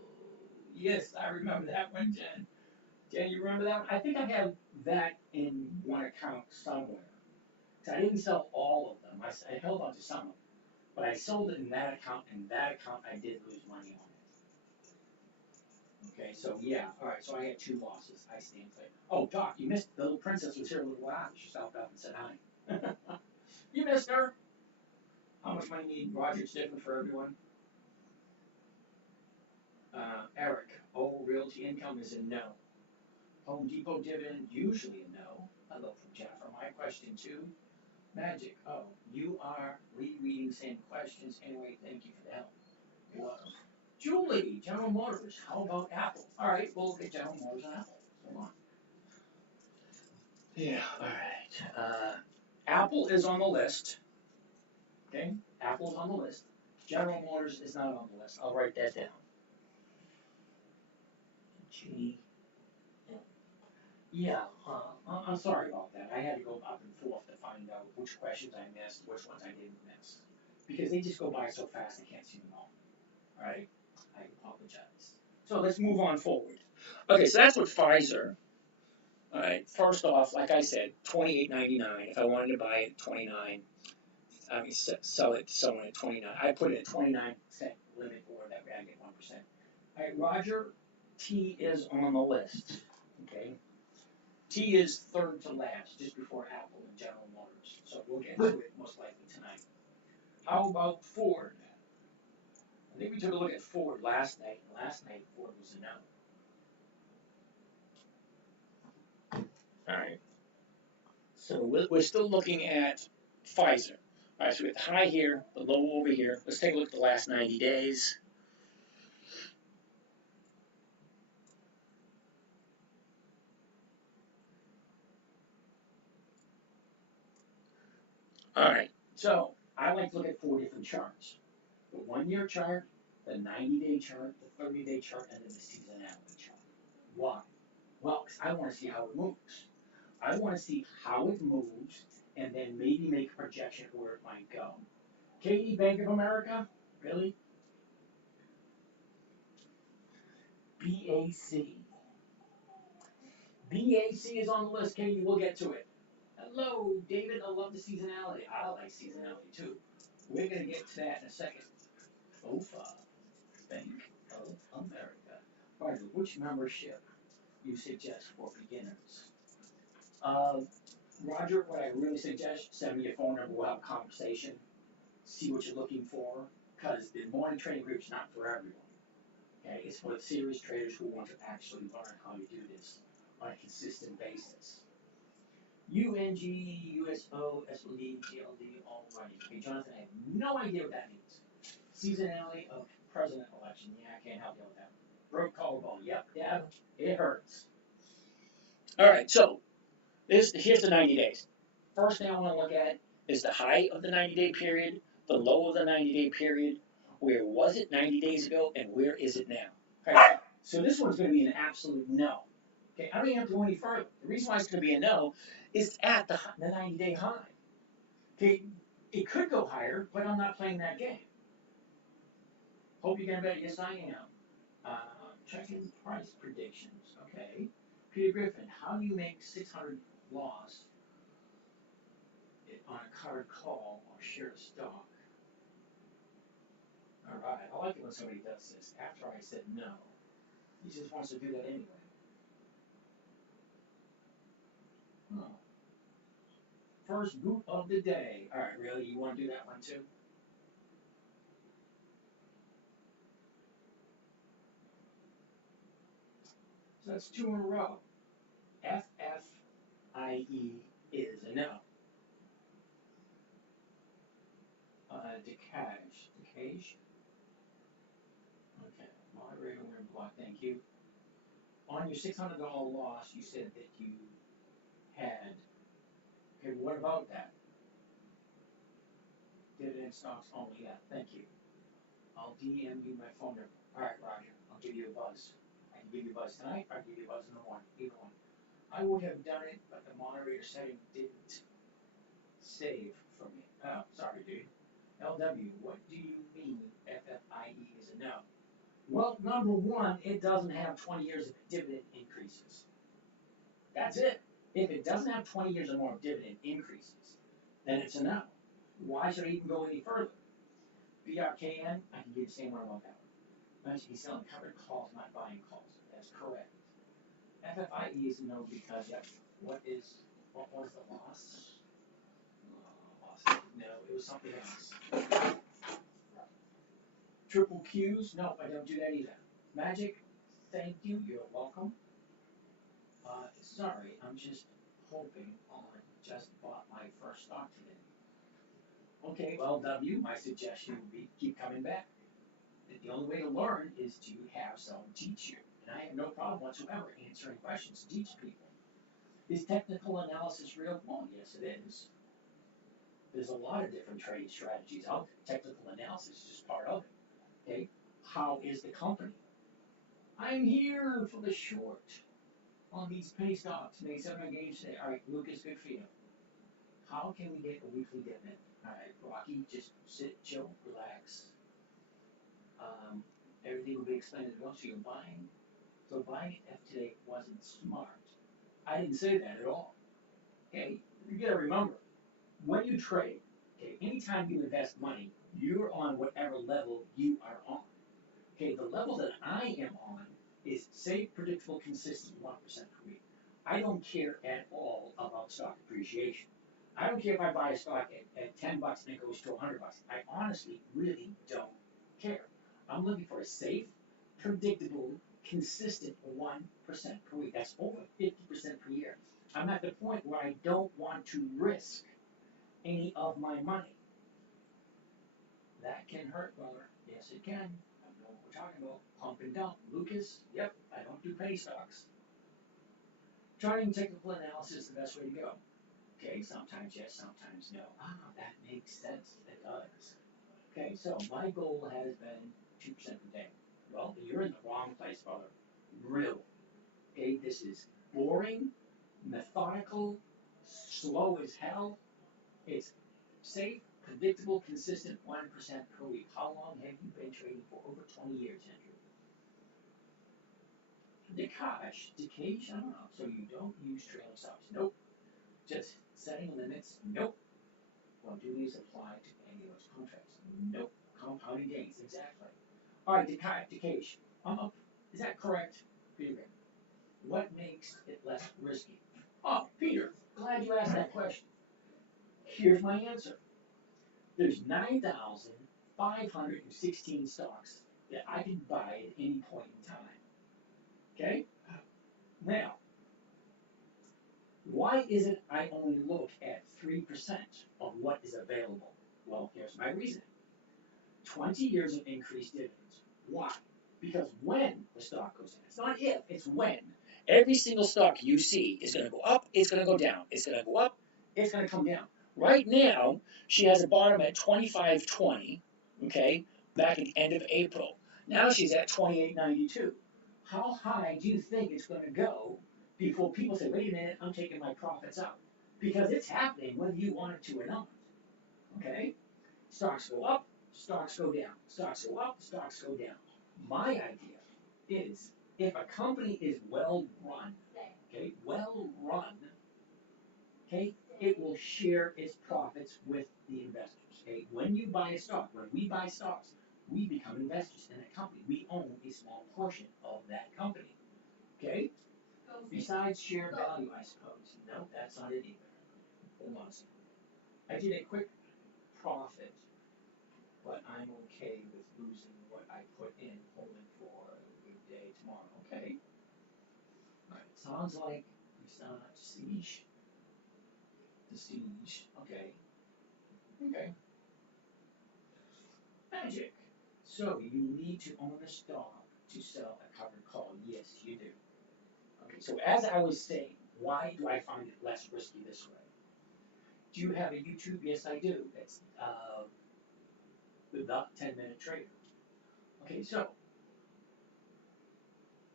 Yes, I remember that one, Jen. Jen, you remember that one? I think I have that in one account somewhere. 'Cause I didn't sell all of them, I held on to some of them. But I sold it in that account, and that account I did lose money on it. Okay, so yeah, alright, so I had 2 losses, I stand clear. Oh, Doc, you missed, the little princess was here a little while, she stopped up and said hi. You missed her. How much money you need, Roger, it's different for everyone. Eric, oh, realty income is a no. Home Depot dividend, usually a no. Hello from Jennifer, my question too. Magic, oh, you are rereading the same questions anyway, thank you for the help. What? Julie, General Motors, how about Apple? Alright, we'll look at General Motors and Apple. Hold on. Yeah, alright. Apple is on the list. Okay, Apple's on the list. General Motors is not on the list. I'll write that down. G. Yeah, I'm sorry about that. I had to go up and forth to find out which questions I missed, which ones I didn't miss. Because they just go by so fast I can't see them all. Alright? I apologize. So let's move on forward. Okay, so that's what Pfizer. Alright, first off, like I said, $28.99. If I wanted to buy it at $29, I mean sell it to someone at $29. I put it at 29% limit order, that way I get 1%. Alright, Roger, T is on the list. Okay? T is third to last, just before Apple and General Motors. So we'll get to it most likely tonight. How about Ford? I think we took a look at Ford last night, and last night Ford was a no. Alright. So we're still looking at Pfizer. Alright, so we have the high here, the low over here. Let's take a look at the last 90 days. Alright, so I like to look at 4 different charts. The 1-year chart, the 90-day chart, the 30-day chart, and then the seasonality chart. Why? Well, because I want to see how it moves. I want to see how it moves and then maybe make a projection of where it might go. Katie, Bank of America? Really? BAC. BAC is on the list, Katie, we'll get to it. Hello, David, I love the seasonality. I like seasonality too. We're going to get to that in a second. OFA, Bank of America. Roger, which membership you suggest for beginners? Roger, what I really suggest, send me your phone number, we'll have a conversation, see what you're looking for, because the morning trading group's not for everyone. Okay, it's for the serious traders who want to actually learn how to do this on a consistent basis. UNG, USO, SLD, GLD, all running. Okay, Jonathan, I have no idea what that means. Seasonality of president election. Yeah, I can't help you with that. Broke collarbone. Yep, yeah, it hurts. Alright, so here's the 90 days. First thing I want to look at is the high of the 90-day period, the low of the 90-day period. Where was it 90 days ago, and where is it now? Alright, so this one's going to be an absolute no. Okay, I don't even have to go any further. The reason why it's going to be a no is at the 90-day high. Okay, it could go higher, but I'm not playing that game. Hope you can bet. Yes, I am. Checking price predictions. Okay. Peter Griffin, how do you make 600 loss on a covered call or share a stock? Alright, I like it when somebody does this. After I said no, he just wants to do that anyway. Oh. First boot of the day. Alright, really? You want to do that one too? So that's 2 in a row. FFIE is a no. Decage. Okay, moderator win block, thank you. On your $600 loss, you said that you had. Okay, what about that? Dividend stocks only, yeah, thank you. I'll DM you my phone number. Alright, Roger, I'll give you a buzz. I can give you a buzz tonight, or I can give you a buzz in the morning, either one. I would have done it, but the moderator setting didn't save for me. Oh, sorry, dude. LW, what do you mean FFIE is a no? Well, number one, it doesn't have 20 years of dividend increases. That's it. If it doesn't have 20 years or more of dividend increases, then it's a no. Why should I even go any further? BRKN, I can give the same one about that one. Mention he's selling covered calls, not buying calls. That's correct. FFIE is a no because what was the loss? No, it was something else. Triple Qs, no, I don't do that either. Magic, thank you, you're welcome. Sorry, I'm just hoping on just bought my first stock today. Okay, well, W, my suggestion would be keep coming back. The only way to learn is to have someone teach you. And I have no problem whatsoever answering questions to teach people. Is technical analysis real? Well, yes, it is. There's a lot of different trading strategies out there. Technical analysis is just part of it. Okay, how is the company? I'm here for the short on these penny stocks. Made 7 games today. All right, Lucas, good for you. How can we get a weekly dividend? All right, Rocky, just sit, chill, relax. Everything will be explained as well. So you're buying. So buying it today wasn't smart. I didn't say that at all. Okay, you gotta remember, when you trade, okay, anytime you invest money, you're on whatever level you are on. Okay, the level that I am on is safe, predictable, consistent 1% per week. I don't care at all about stock appreciation. I don't care if I buy a stock at $10 and it goes to $100. I honestly really don't care. I'm looking for a safe, predictable, consistent 1% per week. That's over 50% per year. I'm at the point where I don't want to risk any of my money. That can hurt, brother. Yes, it can. I know what we're talking about. Pump and dump. Lucas, yep, I don't do penny stocks. Charting technical analysis is the best way to go. Okay, sometimes yes, sometimes no. That makes sense. It does. Okay, so my goal has been 2% per day. Well, you're in the wrong place, brother. Really. Okay, this is boring, methodical, slow as hell. It's safe, predictable, consistent 1% per week. How long have you been trading for? Over 20 years, Andrew. Decage, I don't know. So you don't use trailing stops? Nope. Just setting limits? Nope. Well, do these apply to any of those contracts? Nope. Compounding gains, exactly. All right, decage. Is that correct, Peter? What makes it less risky? Oh, Peter, glad you asked that question. Here's my answer. There's 9,516 stocks that I can buy at any point in time. Okay? Now, why is it I only look at 3% of what is available? Well, here's my reason. 20 years of increased dividends. Why? Because when the stock goes in, it's not if, it's when. Every single stock you see is going to go up, it's going to go down. It's going to go up, it's going to come down. Right now, she has a bottom at 25.20, okay, back at the end of April. Now she's at 28.92. How high do you think it's going to go before people say, wait a minute, I'm taking my profits out? Because it's happening whether you want it to or not. Okay? Stocks go up, stocks go down. Stocks go up, stocks go down. My idea is if a company is well run, okay, okay, it will share its profits with the investors. Okay, when you buy a stock, when we buy stocks, we become investors in that company. We own a small portion of that company. Okay? Besides share value, I suppose. No, that's not it either. Hold on a second. I did a quick profit, but I'm okay with losing what I put in, holding for a good day tomorrow. Okay? Alright, sounds like Siege. Okay. Okay. Magic. So you need to own a stock to sell a covered call. Yes, you do. Okay, so as I was saying, why do I find it less risky this way? Do you have a YouTube? Yes, I do. It's the 10-minute trader. Okay, so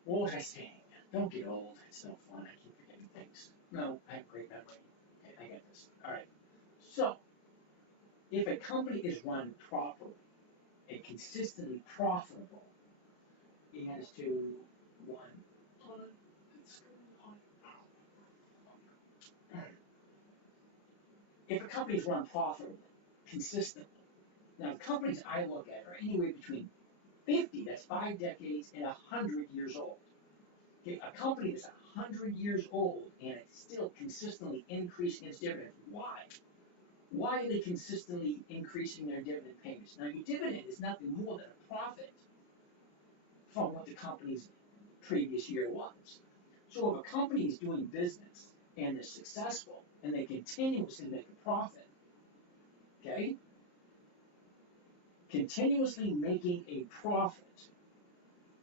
what was I saying? Don't get old. It's no fun. I keep forgetting things. No, I have great memory. Okay, I get this. All right. So if a company is run properly and consistently profitable, it has to one. If a company is run profitably, consistently, now the companies I look at are anywhere between 50, that's 5 decades, and 100 years old. Okay, a company that's 100 years old and it's still consistently increasing its dividends. Why? Why are they consistently increasing their dividend payments? Now, your dividend is nothing more than a profit from what the company's previous year was. So if a company is doing business and they're successful and they continuously make a profit, okay, continuously making a profit,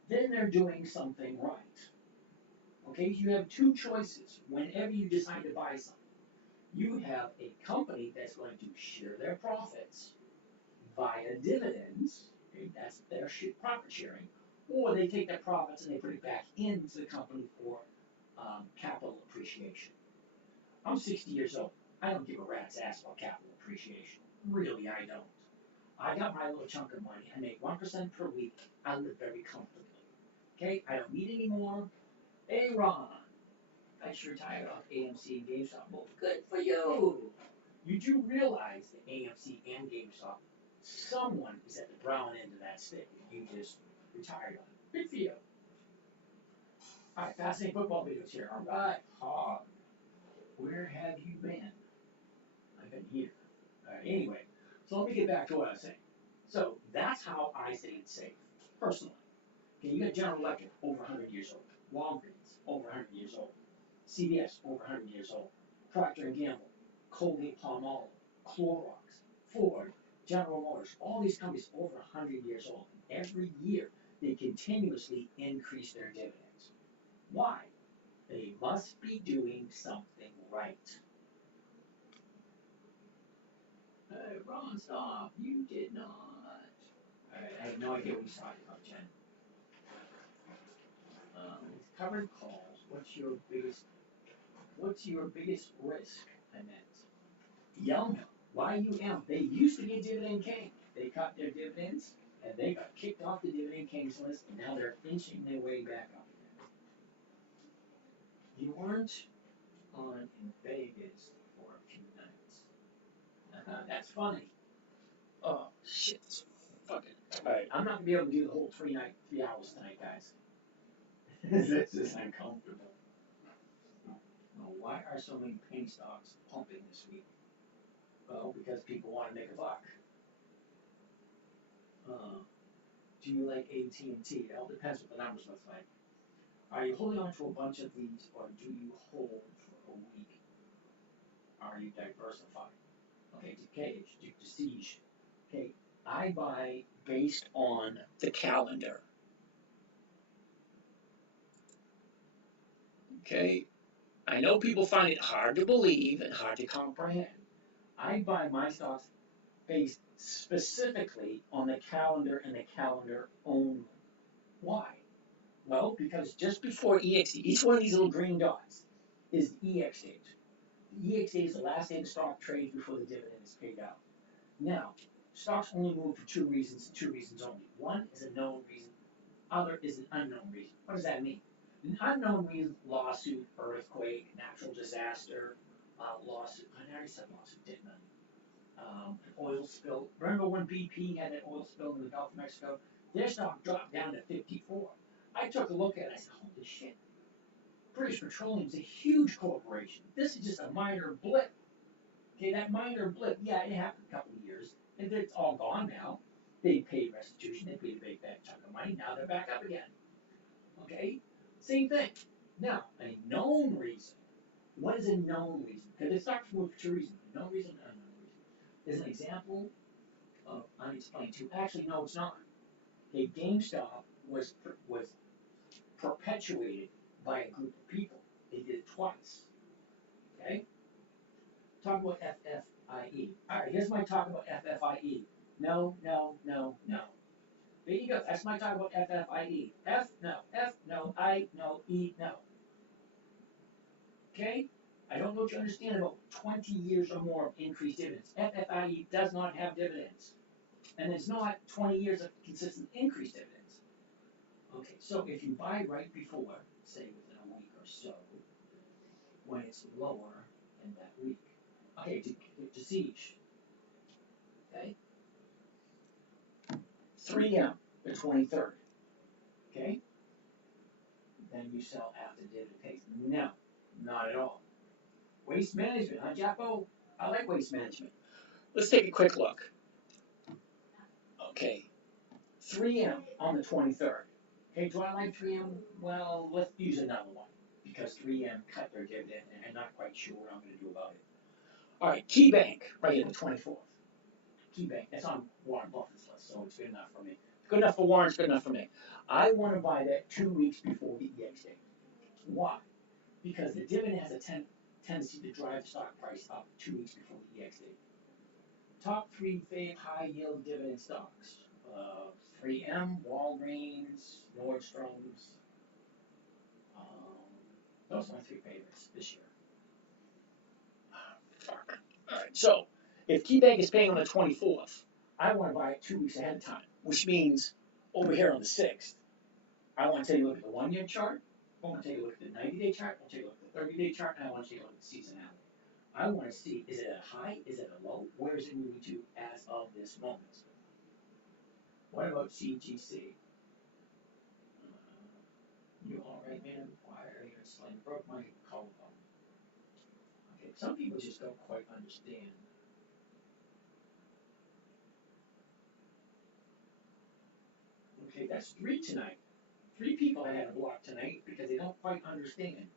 then they're doing something right. Okay, you have two choices whenever you decide to buy something. You have a company that's going to share their profits via dividends, okay, that's their profit sharing, or they take their profits and they put it back into the company for capital appreciation. I'm 60 years old. I don't give a rat's ass about capital appreciation. Really, I don't. I got my little chunk of money. I make 1% per week. I live very comfortably. Okay, I don't need any more. Hey, Ron, I sure tired off AMC and GameStop. Well, good for you. You do realize that AMC and GameStop, someone is at the brown end of that stick, and you just retired on it. Good for you. All right, fascinating football videos here. All right, Hog, where have you been? I've been here. All right, anyway, so let me get back to what I was saying. So that's how I stay safe, personally. Okay, you got General Electric, over 100 years old. Walgreens, over 100 years old. CVS, over 100 years old. Procter & Gamble, Colgate-Palmolive, Clorox, Ford, General Motors, all these companies over 100 years old. And every year, they continuously increase their dividends. Why? They must be doing something right. Hey, Ron, stop. You did not. All right, I have no idea what he's talking about, Jen. Covered calls. What's your biggest risk? I meant. Yum. YUM. They used to be a dividend king. They cut their dividends and they got kicked off the dividend kings list, and now they're inching their way back up again. You weren't on in Vegas for a few nights. That's funny. Oh shit. Fucking. Alright, I'm not gonna be able to do the whole 3 hours tonight, guys. This is uncomfortable. Now, why are so many penny stocks pumping this week? Well, because people want to make a buck. Do you like AT&T? It all depends what the numbers look like. Are you holding on to a bunch of these, or do you hold for a week? Are you diversified? Okay, to siege. Okay, I buy based on the calendar. Okay, I know people find it hard to believe and hard to comprehend. I buy my stocks based specifically on the calendar and the calendar only. Why? Well, because just before EX, each one of these little green dots is the EX date. The EX date is the last day the stock trades before the dividend is paid out. Now, stocks only move for two reasons, and two reasons only. One is a known reason, other is an unknown reason. What does that mean? An unknown reason, lawsuit, earthquake, natural disaster, lawsuit. I already said lawsuit, didn't I? An oil spill. Remember when BP had that oil spill in the Gulf of Mexico? Their stock dropped down to 54. I took a look at it. I said, holy shit. British Petroleum is a huge corporation. This is just a minor blip. Okay, that minor blip, yeah, it happened a couple of years, and it's all gone now. They paid restitution. They paid a big fat chunk of money. Now they're back up again. Okay, same thing. Now, a known reason. What is a known reason? Because the stocks move for two reasons: a known reason and an unknown reason. Is an example of unexplained too. Actually, no, it's not. Okay, GameStop was perpetuated by a group of people. They did it twice. Okay? Talk about FFIE. Alright, here's my talk about FFIE. No, no, no, no. There you go. That's my talk about FFIE. F, no. F, no. I, no. E, no. Okay? I don't know what you understand about 20 years or more of increased dividends. FFIE does not have dividends. And it's not 20 years of consistent increased dividends. Okay, so if you buy right before, say within a week or so, when it's lower than that week. Okay, to siege. Okay? 3M, the 23rd. Okay? Then you sell after dividend pays. No, not at all. Waste management, huh, Jacko? I like waste management. Let's take a quick look. Okay, 3M on the 23rd. Okay, do I like 3M? Well, let's use another one. Because 3M cut their dividend and I'm not quite sure what I'm going to do about it. All right, KeyBank, right here, the 24th. KeyBank, that's on Warren Buffett's list, so it's good enough for me. Good enough for Warren, it's good enough for me. I want to buy that 2 weeks before the EX date. Why? Because the dividend has a tendency to drive the stock price up 2 weeks before the EX date. Top 3 high yield dividend stocks. 3M, Walgreens, Nordstrom's. Those are my 3 favorites this year. Fuck. All right, so if KeyBank is paying on the 24th, I want to buy it 2 weeks ahead of time, which means over here on the 6th, I want to take a look at the 1-year chart, I want to take a look at the 90-day chart, I want to take a look at the 30-day chart, and I want to take a look at the seasonality. I want to see, is it a high, is it a low, where is it moving to as of this moment? What about CGC? You all right, man? Why are you slaying? Broke my collarbone. Okay, some people just don't quite understand. Okay, that's 3 tonight. 3 people I had to block tonight because they don't quite understand.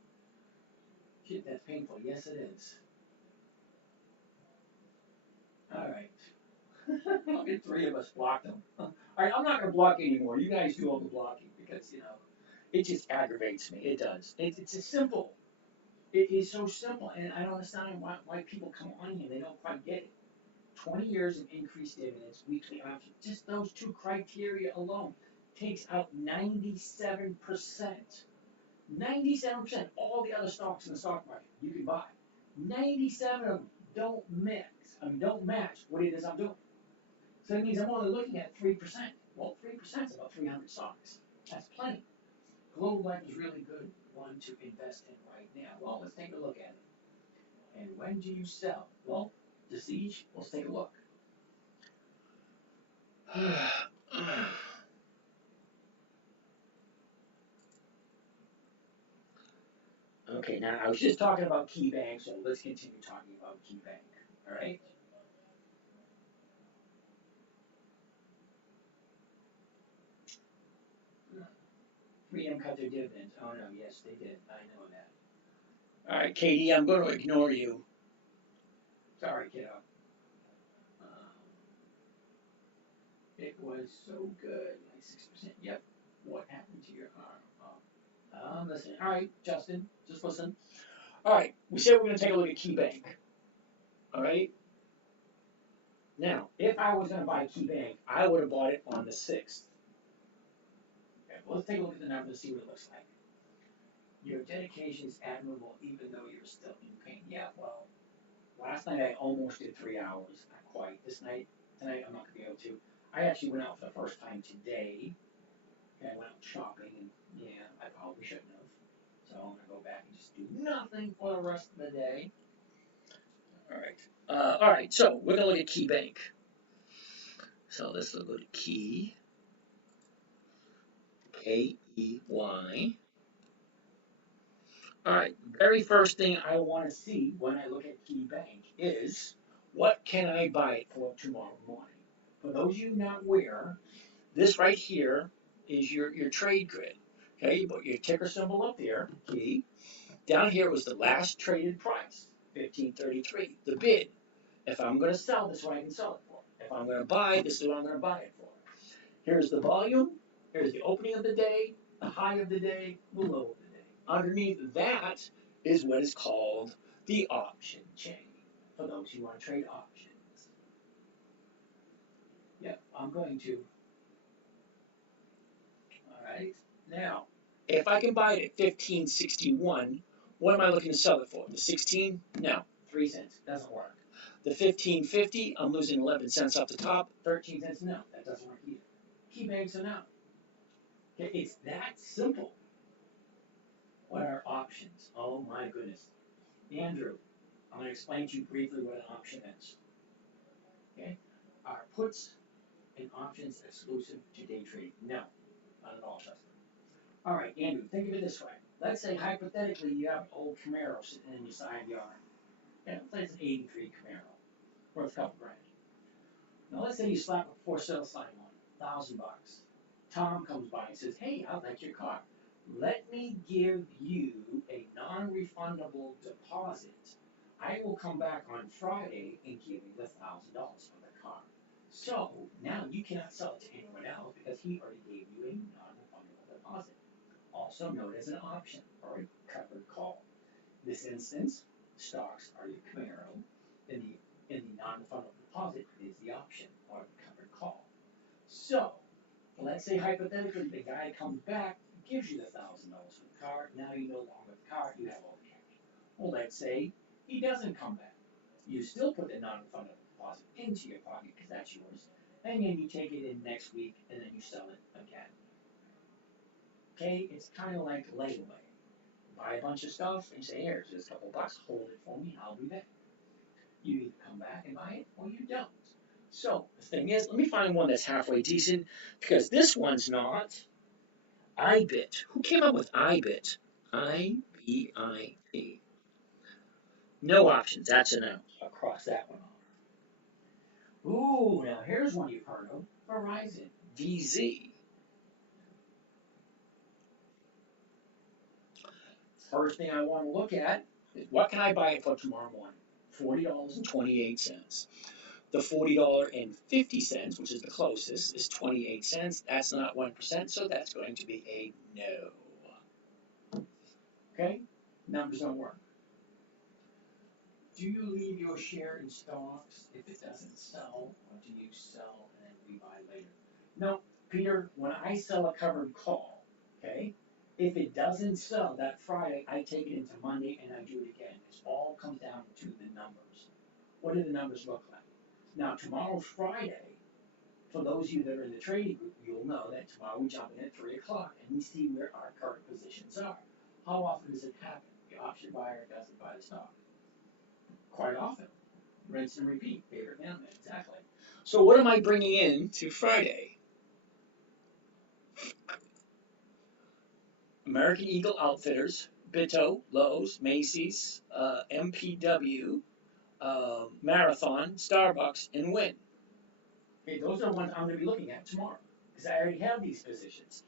Shit, that's painful. Yes, it is. Alright. Look at 3 of us blocked them. Alright, I'm not going to block anymore. You guys do all the blocking because, it just aggravates me. It does. It's a simple. It is so simple, and I don't understand why people come on here. They don't quite get it. 20 years of increased dividends, weekly options. Just those 2 criteria alone takes out 97%. 97%. All the other stocks in the stock market you can buy. 97 of them don't don't match what it is I'm doing. So that means I'm only looking at 3%. Well, 3% is about 300 stocks. That's plenty. Global Life is really good one to invest in right now. Well, let's take a look at it. And when do you sell? Well, the siege, let's take a look. Okay, now I was just talking about KeyBank, so let's continue talking about KeyBank. All right? Freedom cut their dividends. Oh no, yes, they did. I know that. All right, Katie, I'm going to ignore you. Sorry, kiddo. It was so good. Like 6%. Yep. What happened to your arm? I'm listening. All right, Justin, just listen. All right, we said we're going to take a look at KeyBank. All right? Now, if I was going to buy KeyBank, I would have bought it on the 6th. Okay, well, let's take a look at the numbers and see what it looks like. Your dedication is admirable even though you're still in pain. Yeah, well, last night I almost did 3 hours. Not quite. Tonight I'm not going to be able to. I actually went out for the first time today. Okay, I went out shopping and yeah, I probably shouldn't have. So I'm going to go back and just do nothing for the rest of the day. All right, so we're going to look at KeyBank. So let's go to Key, K-E-Y. All right, very first thing I want to see when I look at KeyBank is what can I buy it for tomorrow morning? For those of you not aware, this right here is your trade grid. Okay, you put your ticker symbol up there, Key. Down here was the last traded price, 1533, the bid. If I'm going to sell, this is what I can sell it for. If I'm going to buy, this is what I'm going to buy it for. Here's the volume. Here's the opening of the day, the high of the day, the low of the day. Underneath that is what is called the option chain, for those who want to trade options. Yep, I'm going to Now, if I can buy it at 15.61, what am I looking to sell it for? The 16? No, 3 cents, doesn't work. the 15.50, I'm losing 11 cents off the top. 13 cents, no, that doesn't work either. Keep answering no. Okay, it's that simple. What are options? Oh my goodness. Andrew, I'm going to explain to you briefly what an option is. Okay? Are puts and options exclusive to day trading? No, not at all, trust me. All right, Andrew, think of it this way. Let's say hypothetically you have an old Camaro sitting in your side yard. Yeah, let's say it's an 83 Camaro, worth a couple grand. Now let's say you slap a for sale sign on it, $1,000. Tom comes by and says, hey, I like your car. Let me give you a non-refundable deposit. I will come back on Friday and give you the $1,000 for the car. So now you cannot sell it to anyone else because he already gave you a non-refundable deposit, also known as an option or a covered call. In this instance, stocks are your Camaro, and the non-refundable deposit is the option or the covered call. So let's say hypothetically the guy comes back, gives you the $1,000 for the car. Now you no longer have the car, you have all the cash. Well, let's say he doesn't come back. You still put the non-refundable deposit into your pocket because that's yours, and then you take it in next week and then you sell it again. Okay, it's kind of like layaway. Buy a bunch of stuff and say, here's just a couple bucks, hold it for me, I'll be back. You either come back and buy it or you don't. So the thing is, let me find one that's halfway decent because this one's not. IBIT. Who came up with IBIT? IBIT. No options. That's a no. I'll cross that one off. Ooh, now here's one you've heard of, Verizon. VZ. First thing I want to look at is what can I buy it for tomorrow morning? $40.28. The $40.50, which is the closest, is 28 cents. That's not 1%, so that's going to be a no. Okay? Numbers don't work. Do you leave your share in stocks if it doesn't sell, or do you sell and then rebuy later? No, Peter, when I sell a covered call, okay, if it doesn't sell that Friday, I take it into Monday and I do it again. It all comes down to the numbers. What do the numbers look like? Now, tomorrow's Friday. For those of you that are in the trading group, you'll know that tomorrow we jump in at 3 o'clock and we see where our current positions are. How often does it happen? The option buyer doesn't buy the stock. Quite often. Rinse and repeat. Favorite man, exactly. So what am I bringing in to Friday? American Eagle Outfitters, Bitto, Lowe's, Macy's, MPW, Marathon, Starbucks, and Wynn. Okay, those are the ones I'm going to be looking at tomorrow because I already have these positions.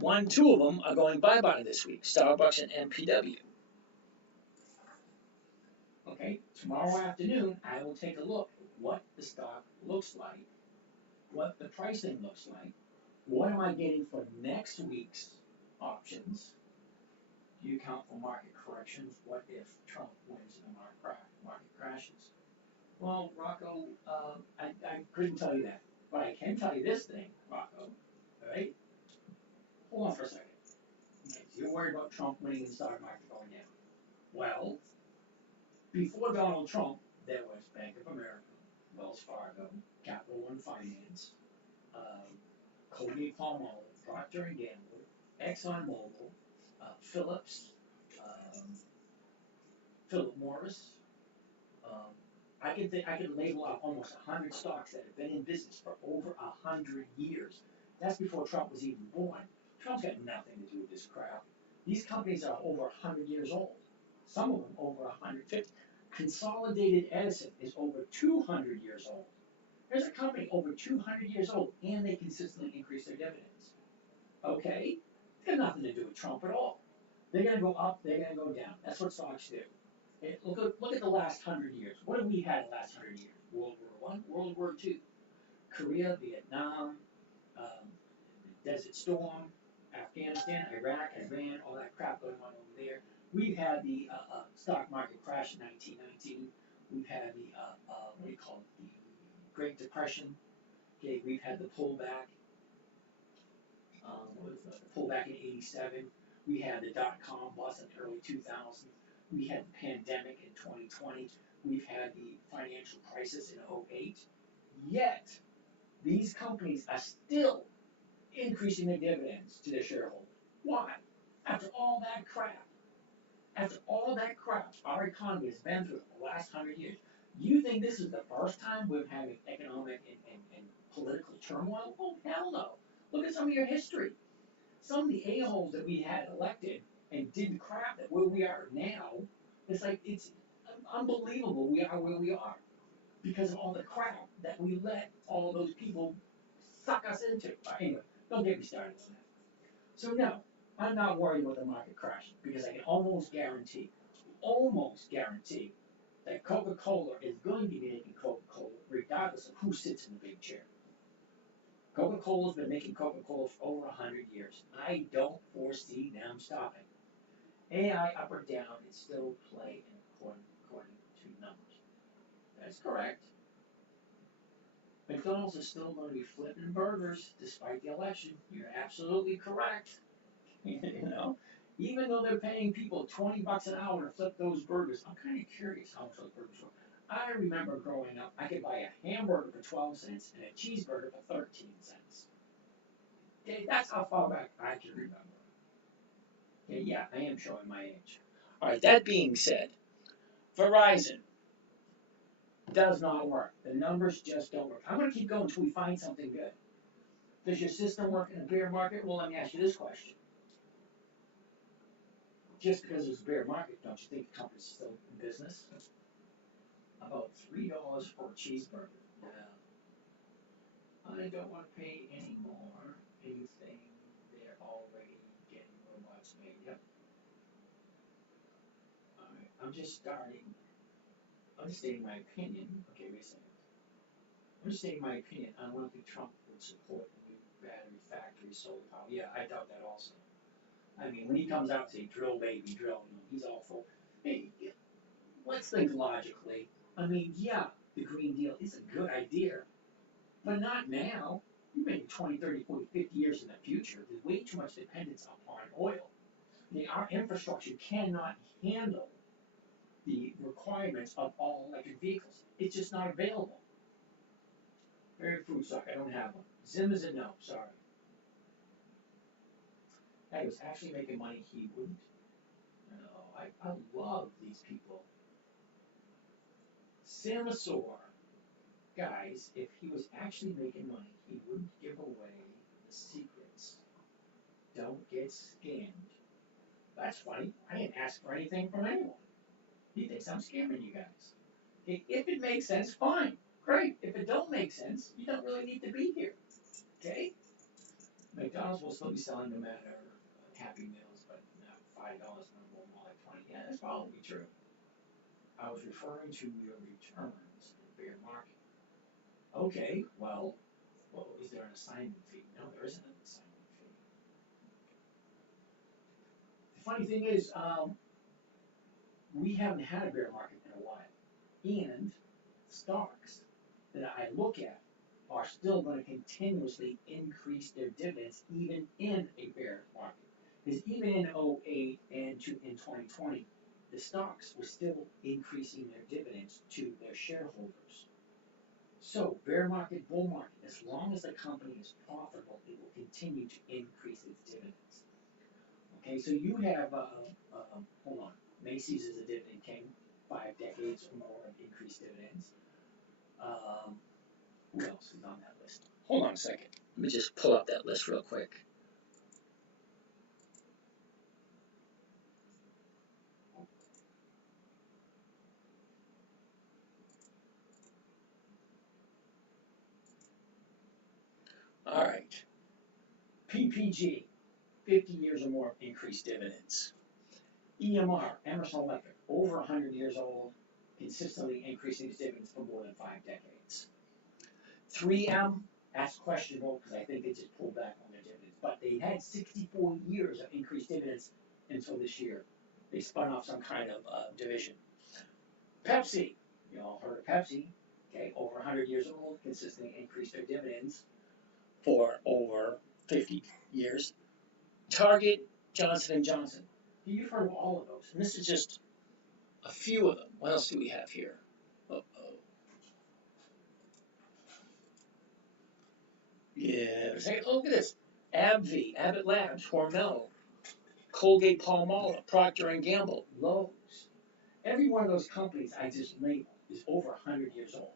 2 of them are going bye-bye this week, Starbucks and MPW. Okay, tomorrow afternoon I will take a look at what the stock looks like, what the pricing looks like, what am I getting for next week's options. Do you count for market corrections? What if Trump wins and the market crashes? Well, Rocco, I couldn't tell you that, but I can tell you this thing, Rocco. All right, hold on for a second. Okay, so you're worried about Trump winning and the stock market going down. Well, before Donald Trump, there was Bank of America, Wells Fargo, Capital One Finance, Colgate-Palmolive, Procter & Gamble, ExxonMobil, Phillips, Philip Morris. I could label out almost 100 stocks that have been in business for over 100 years. That's before Trump was even born. Trump's got nothing to do with this crap. These companies are over 100 years old. Some of them over 150. Consolidated Edison is over 200 years old. There's a company over 200 years old, and they consistently increase their dividends. Okay? It's got nothing to do with Trump at all. They're going to go up, they're going to go down. That's what stocks do. Okay? Look at the last 100 years. What have we had the last 100 years? World War I, World War II, Korea, Vietnam, Desert Storm, Afghanistan, Iraq, Iran, all that crap going on over there. We've had the stock market crash in 1919. We've had the, what do you call it, the Great Depression. Okay, we've had the pullback. With the pullback in '87. We had the dot-com bust in early 2000. We had the pandemic in 2020. We've had the financial crisis in '08. Yet, these companies are still increasing their dividends to their shareholders. Why? After all that crap, our economy has been through the last 100 years. You think this is the first time we're having economic and political turmoil? Oh, hell no. Look at some of your history. Some of the a-holes that we had elected and did the crap that where we are now, it's unbelievable we are where we are because of all the crap that we let all of those people suck us into. Anyway, don't get me started on that. So no, I'm not worried about the market crashing because I can almost guarantee that Coca-Cola is going to be making Coca-Cola regardless of who sits in the big chair. Coca-Cola's been making Coca-Cola for over 100 years. I don't foresee them stopping. AI up or down, it's still playing according to numbers. That's correct. McDonald's is still going to be flipping burgers despite the election. You're absolutely correct. You know, even though they're paying people $20 an hour to flip those burgers, I'm kind of curious how much those burgers were. I remember growing up, I could buy a hamburger for 12 cents and a cheeseburger for 13 cents. Okay, that's how far back I can remember. Okay, yeah, I am showing my age. All right, that being said, Verizon does not work. The numbers just don't work. I'm going to keep going until we find something good. Does your system work in a bear market? Well, let me ask you this question. Just because it's a bear market, don't you think the company's still in business? About $3 for a cheeseburger. Yeah. I don't want to pay any more anything they're already getting robots made. Yep. Alright, I'm just stating my opinion. Okay, wait a second. I'm just stating my opinion. I don't think Trump would support the new battery factory solar power. Yeah, I doubt that also. I mean, when he comes out and say drill baby drill, he's all for. Hey, let's think logically. I mean, yeah, the Green Deal is a good idea, but not now. You maybe 20, 30, 40, 50 years in the future. There's way too much dependence upon oil. I mean, our infrastructure cannot handle the requirements of all electric vehicles. It's just not available. Very fruit suck. I don't have one. Zim is a no. Sorry. He was actually making money. He wouldn't. No, I love these people. Samasaur. Guys, if he was actually making money, he wouldn't give away the secrets. Don't get scammed. That's funny. I didn't ask for anything from anyone. He thinks I'm scamming you guys. If it makes sense, fine. Great. If it don't make sense, you don't really need to be here. Okay? McDonald's will still be selling no matter Happy Meals, but not $5 more like 20. Yeah, that's probably true. I was referring to your returns in the bear market. Okay, well, is there an assignment fee? No, there isn't an assignment fee. The funny thing is, we haven't had a bear market in a while, and stocks that I look at are still going to continuously increase their dividends even in a bear market. Because even in '08 and in 2020, the stocks were still increasing their dividends to their shareholders. So, bear market, bull market, as long as the company is profitable, it will continue to increase its dividends. Okay, so you have, hold on, Macy's is a dividend king, 5 decades or more of increased dividends. Who else is on that list? Hold on a second. Let me just pull up that list real quick. All right. PPG, 50 years or more of increased dividends. EMR, Emerson Electric, over 100 years old, consistently increasing its dividends for more than 5 decades. 3M, that's questionable because I think they just pulled back on their dividends. But they had 64 years of increased dividends until this year. They spun off some kind of division. Pepsi, you all heard of Pepsi, okay, over 100 years old, consistently increased their dividends for over 50 years. Target, Johnson & Johnson. You've heard of all of those, and this is just a few of them. What else do we have here? Yeah, look at this. AbbVie, Abbott Labs, Hormel, Colgate Palmolive, Procter & Gamble, Lowe's. Every one of those companies I just labeled is over 100 years old.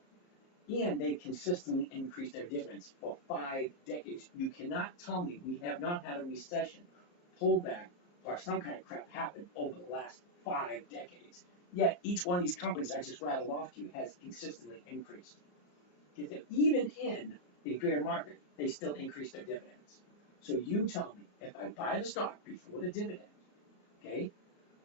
And they consistently increased their dividends for 5 decades. You cannot tell me we have not had a recession, pullback, or some kind of crap happen over the last 5 decades. Yet each one of these companies I just rattled off to you has consistently increased. Even in the bear market, they still increase their dividends. So you tell me, if I buy the stock before the dividend, okay,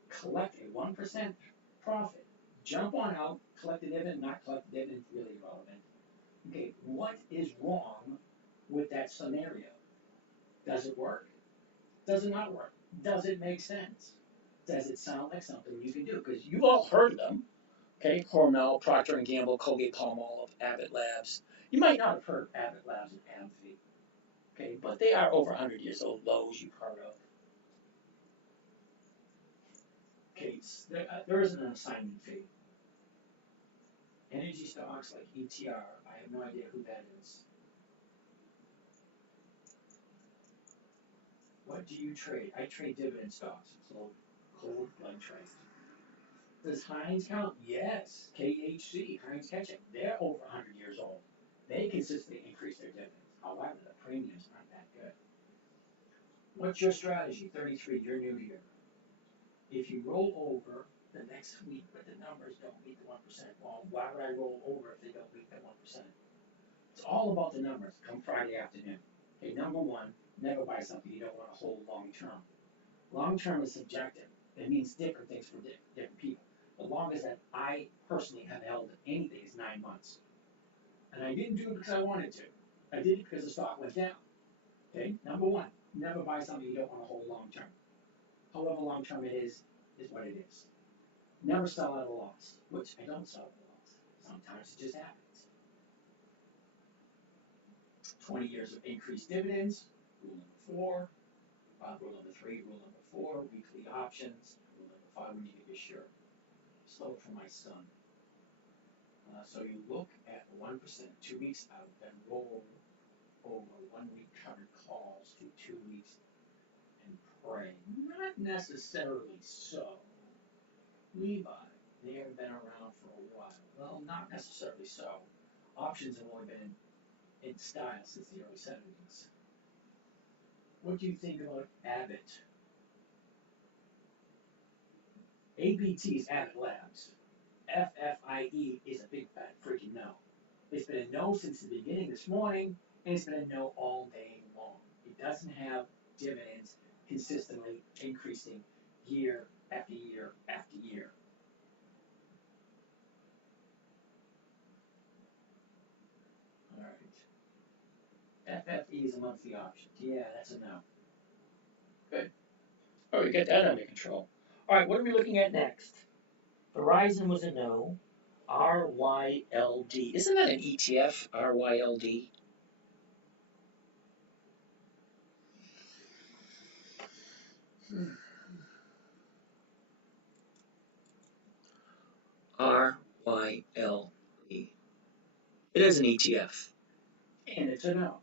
collect a 1% profit, jump on out, collect the dividend, not collect the dividend, really irrelevant. Okay, what is wrong with that scenario? Does it work? Does it not work? Does it make sense? Does it sound like something you can do? Because you've all heard of them. Okay, Hormel, Procter & Gamble, Colgate Palmolive, Abbott Labs. You might not have heard of Abbott Labs and AbbVie. Okay, but they are over 100 years old. Lowe's you've heard of. Okay, there isn't an assignment fee. Energy stocks like ETR, I have no idea who that is. What do you trade? I trade dividend stocks, cold blood trade. Does Heinz count? Yes. KHC, Heinz Ketchup, they're over 100 years old. They consistently increase their dividends. However, the premiums aren't that good. What's your strategy? 33, you're new here. If you roll over the next week, but the numbers don't meet the 1%, well, why would I roll over if they don't meet the 1%? It's all about the numbers come Friday afternoon. Okay, number one, never buy something you don't want to hold long term. Long term is subjective. It means different things for different people. The longest that I personally have held anything is 9 months. And I didn't do it because I wanted to. I did it because the stock went down. Okay, number one, never buy something you don't want to hold long term. However long term it is what it is. Never sell at a loss, which I don't sell at a loss. Sometimes it just happens. 20 years of increased dividends, rule number 4. Rule number 3, rule number 4, weekly options. Rule number 5, when you get your shirt. Stole it from my son. So you look at 1%, 2 weeks out, then roll over 1 week covered calls to 2 weeks and pray. Not necessarily so. Levi, they have been around for a while. Well, not necessarily so. Options have only been in style since the early 70s. What do you think about Abbott? ABT is Abbott Labs. FFIE is a big fat freaking no. It's been a no since the beginning this morning, and it's been a no all day long. It doesn't have dividends consistently increasing year after year after year. All right. FFE is a monthly option. Yeah, that's a no. Good. Oh, we got that under control. All right, what are we looking at next? Verizon was a no. RYLD. Isn't that an ETF? RYLD? RYLD. It is an ETF. And it's a no.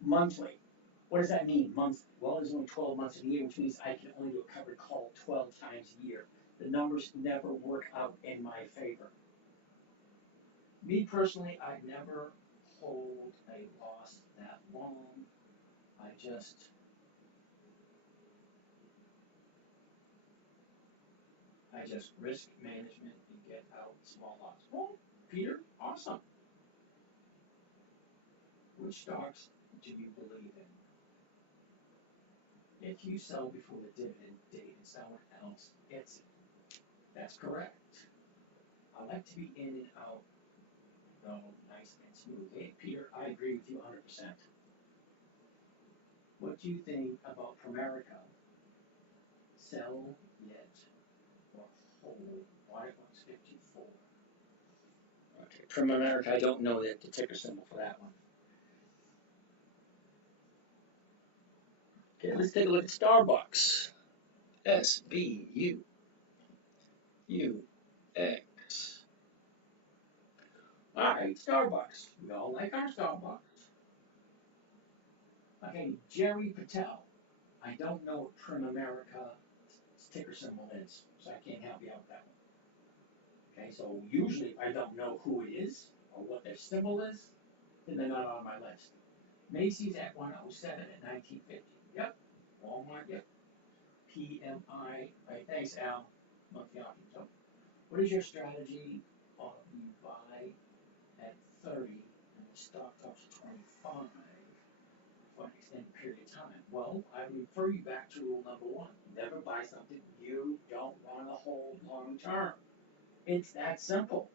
Monthly. What does that mean, monthly? Well, there's only 12 months in a year, which means I can only do a covered call 12 times a year. The numbers never work out in my favor. Me personally, I never hold a loss that long. I just risk management and get out small lots. Well, Peter, awesome. Which stocks do you believe in? If you sell before the dividend date and someone else gets it, that's correct. I like to be in and out, though, nice and smooth. Hey, Peter, I agree with you 100%. What do you think about Pramerica? Sell yet or hold? Why was 54? Okay, Pramerica, I don't know the ticker symbol for that one. Okay, let's take a look at Starbucks. S-B-U-U-X. Alright, Starbucks. We all like our Starbucks. Okay, Jerry Patel. I don't know what Primerica ticker symbol is, so I can't help you out with that one. Okay, so usually if I don't know who it is or what their symbol is, then they're not on my list. Macy's at 107 at 1950. Yep. Walmart, yep. PMI, right, thanks Al. Monthly option. So, what is your strategy on you buy at 30 and the stock drops to 25 for an extended period of time? Well, I refer you back to rule number 1. Never buy something you don't want to hold long term. It's that simple.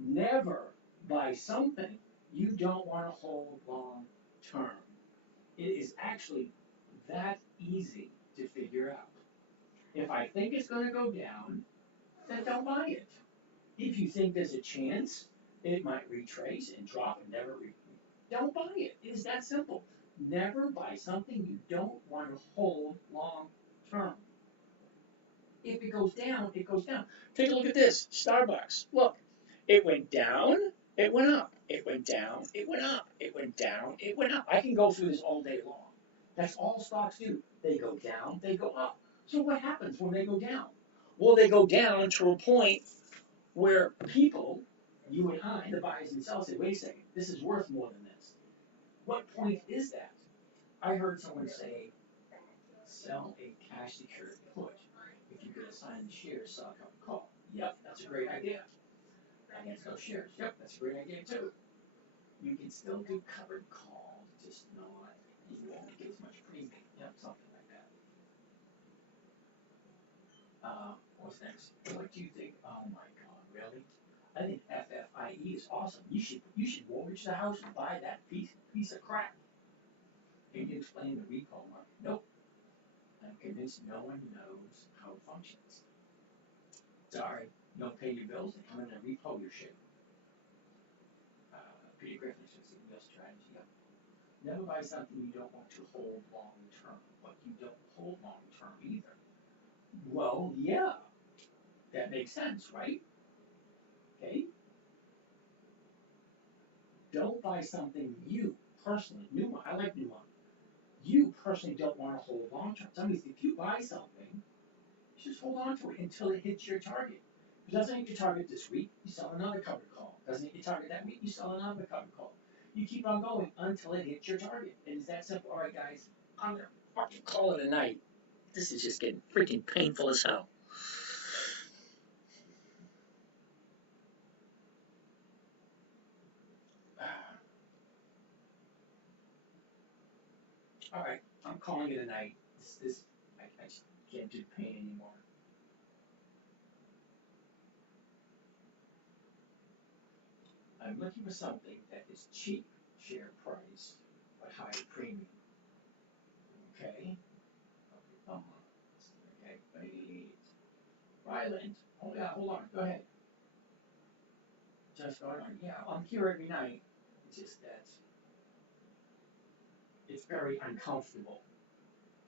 Never buy something you don't want to hold long term. It is actually that easy to figure out. If I think it's going to go down, then don't buy it. If you think there's a chance it might retrace and drop and never don't buy it. It is that simple. Never buy something you don't want to hold long term. If it goes down, it goes down. Take a look at this, Starbucks. Look, it went down, it went up. It went down, it went up. It went down, it went up. I can go through this all day long. That's all stocks do. They go down, they go up. So what happens when they go down? Well, they go down to a point where people, you and I, the buyers and sellers, say, wait a second, this is worth more than this. What point is that? I heard someone say, sell a cash secured put. If you could assign the shares, sell a covered call. Yep, that's a great idea. Against those shares. Yep, that's a great idea too. You can still do covered call, just not, you won't get as much premium. Yep, something like that. What's next? What do you think? Oh my God, really? I think FFIE is awesome. You should mortgage the house and buy that piece of crap. Can you explain the repo market? Nope. I'm convinced no one knows how it functions. Sorry, you don't pay your bills, they come in and repo your shit. Peter Griffin says the real strategy. Yep. Never buy something you don't want to hold long term, but you don't hold long term either. Well, yeah, that makes sense, right? Okay. Don't buy something you personally, Newmont, I like Newmont. You personally don't want to hold long term. That means if you buy something, just hold on to it until it hits your target. If it doesn't hit your target this week, you sell another covered call. Doesn't hit your target that week, you sell another covered call. You keep on going until it hits your target. And it's that simple. All right, guys, I'm going to fucking call it a night. This is just getting freaking painful as hell. All right, I'm calling it a night. I just can't do the pain anymore. I'm looking for something that is cheap share price, but high premium. Okay. Okay, wait. Ryland. Oh yeah, hold on. Go ahead. Just going on. Yeah, I'm here every night. It's just that it's very uncomfortable.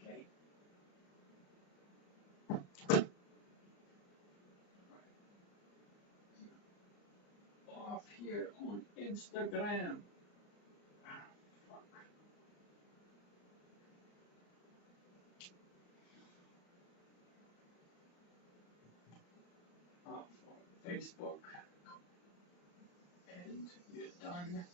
Okay. Off here on Instagram. Ah, fuck. Off on Facebook. And you're done.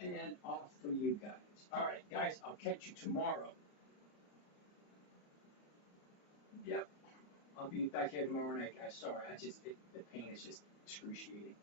And off for you guys. Alright, guys, I'll catch you tomorrow. Yep. I'll be back here tomorrow night, guys. Sorry, the pain is just excruciating.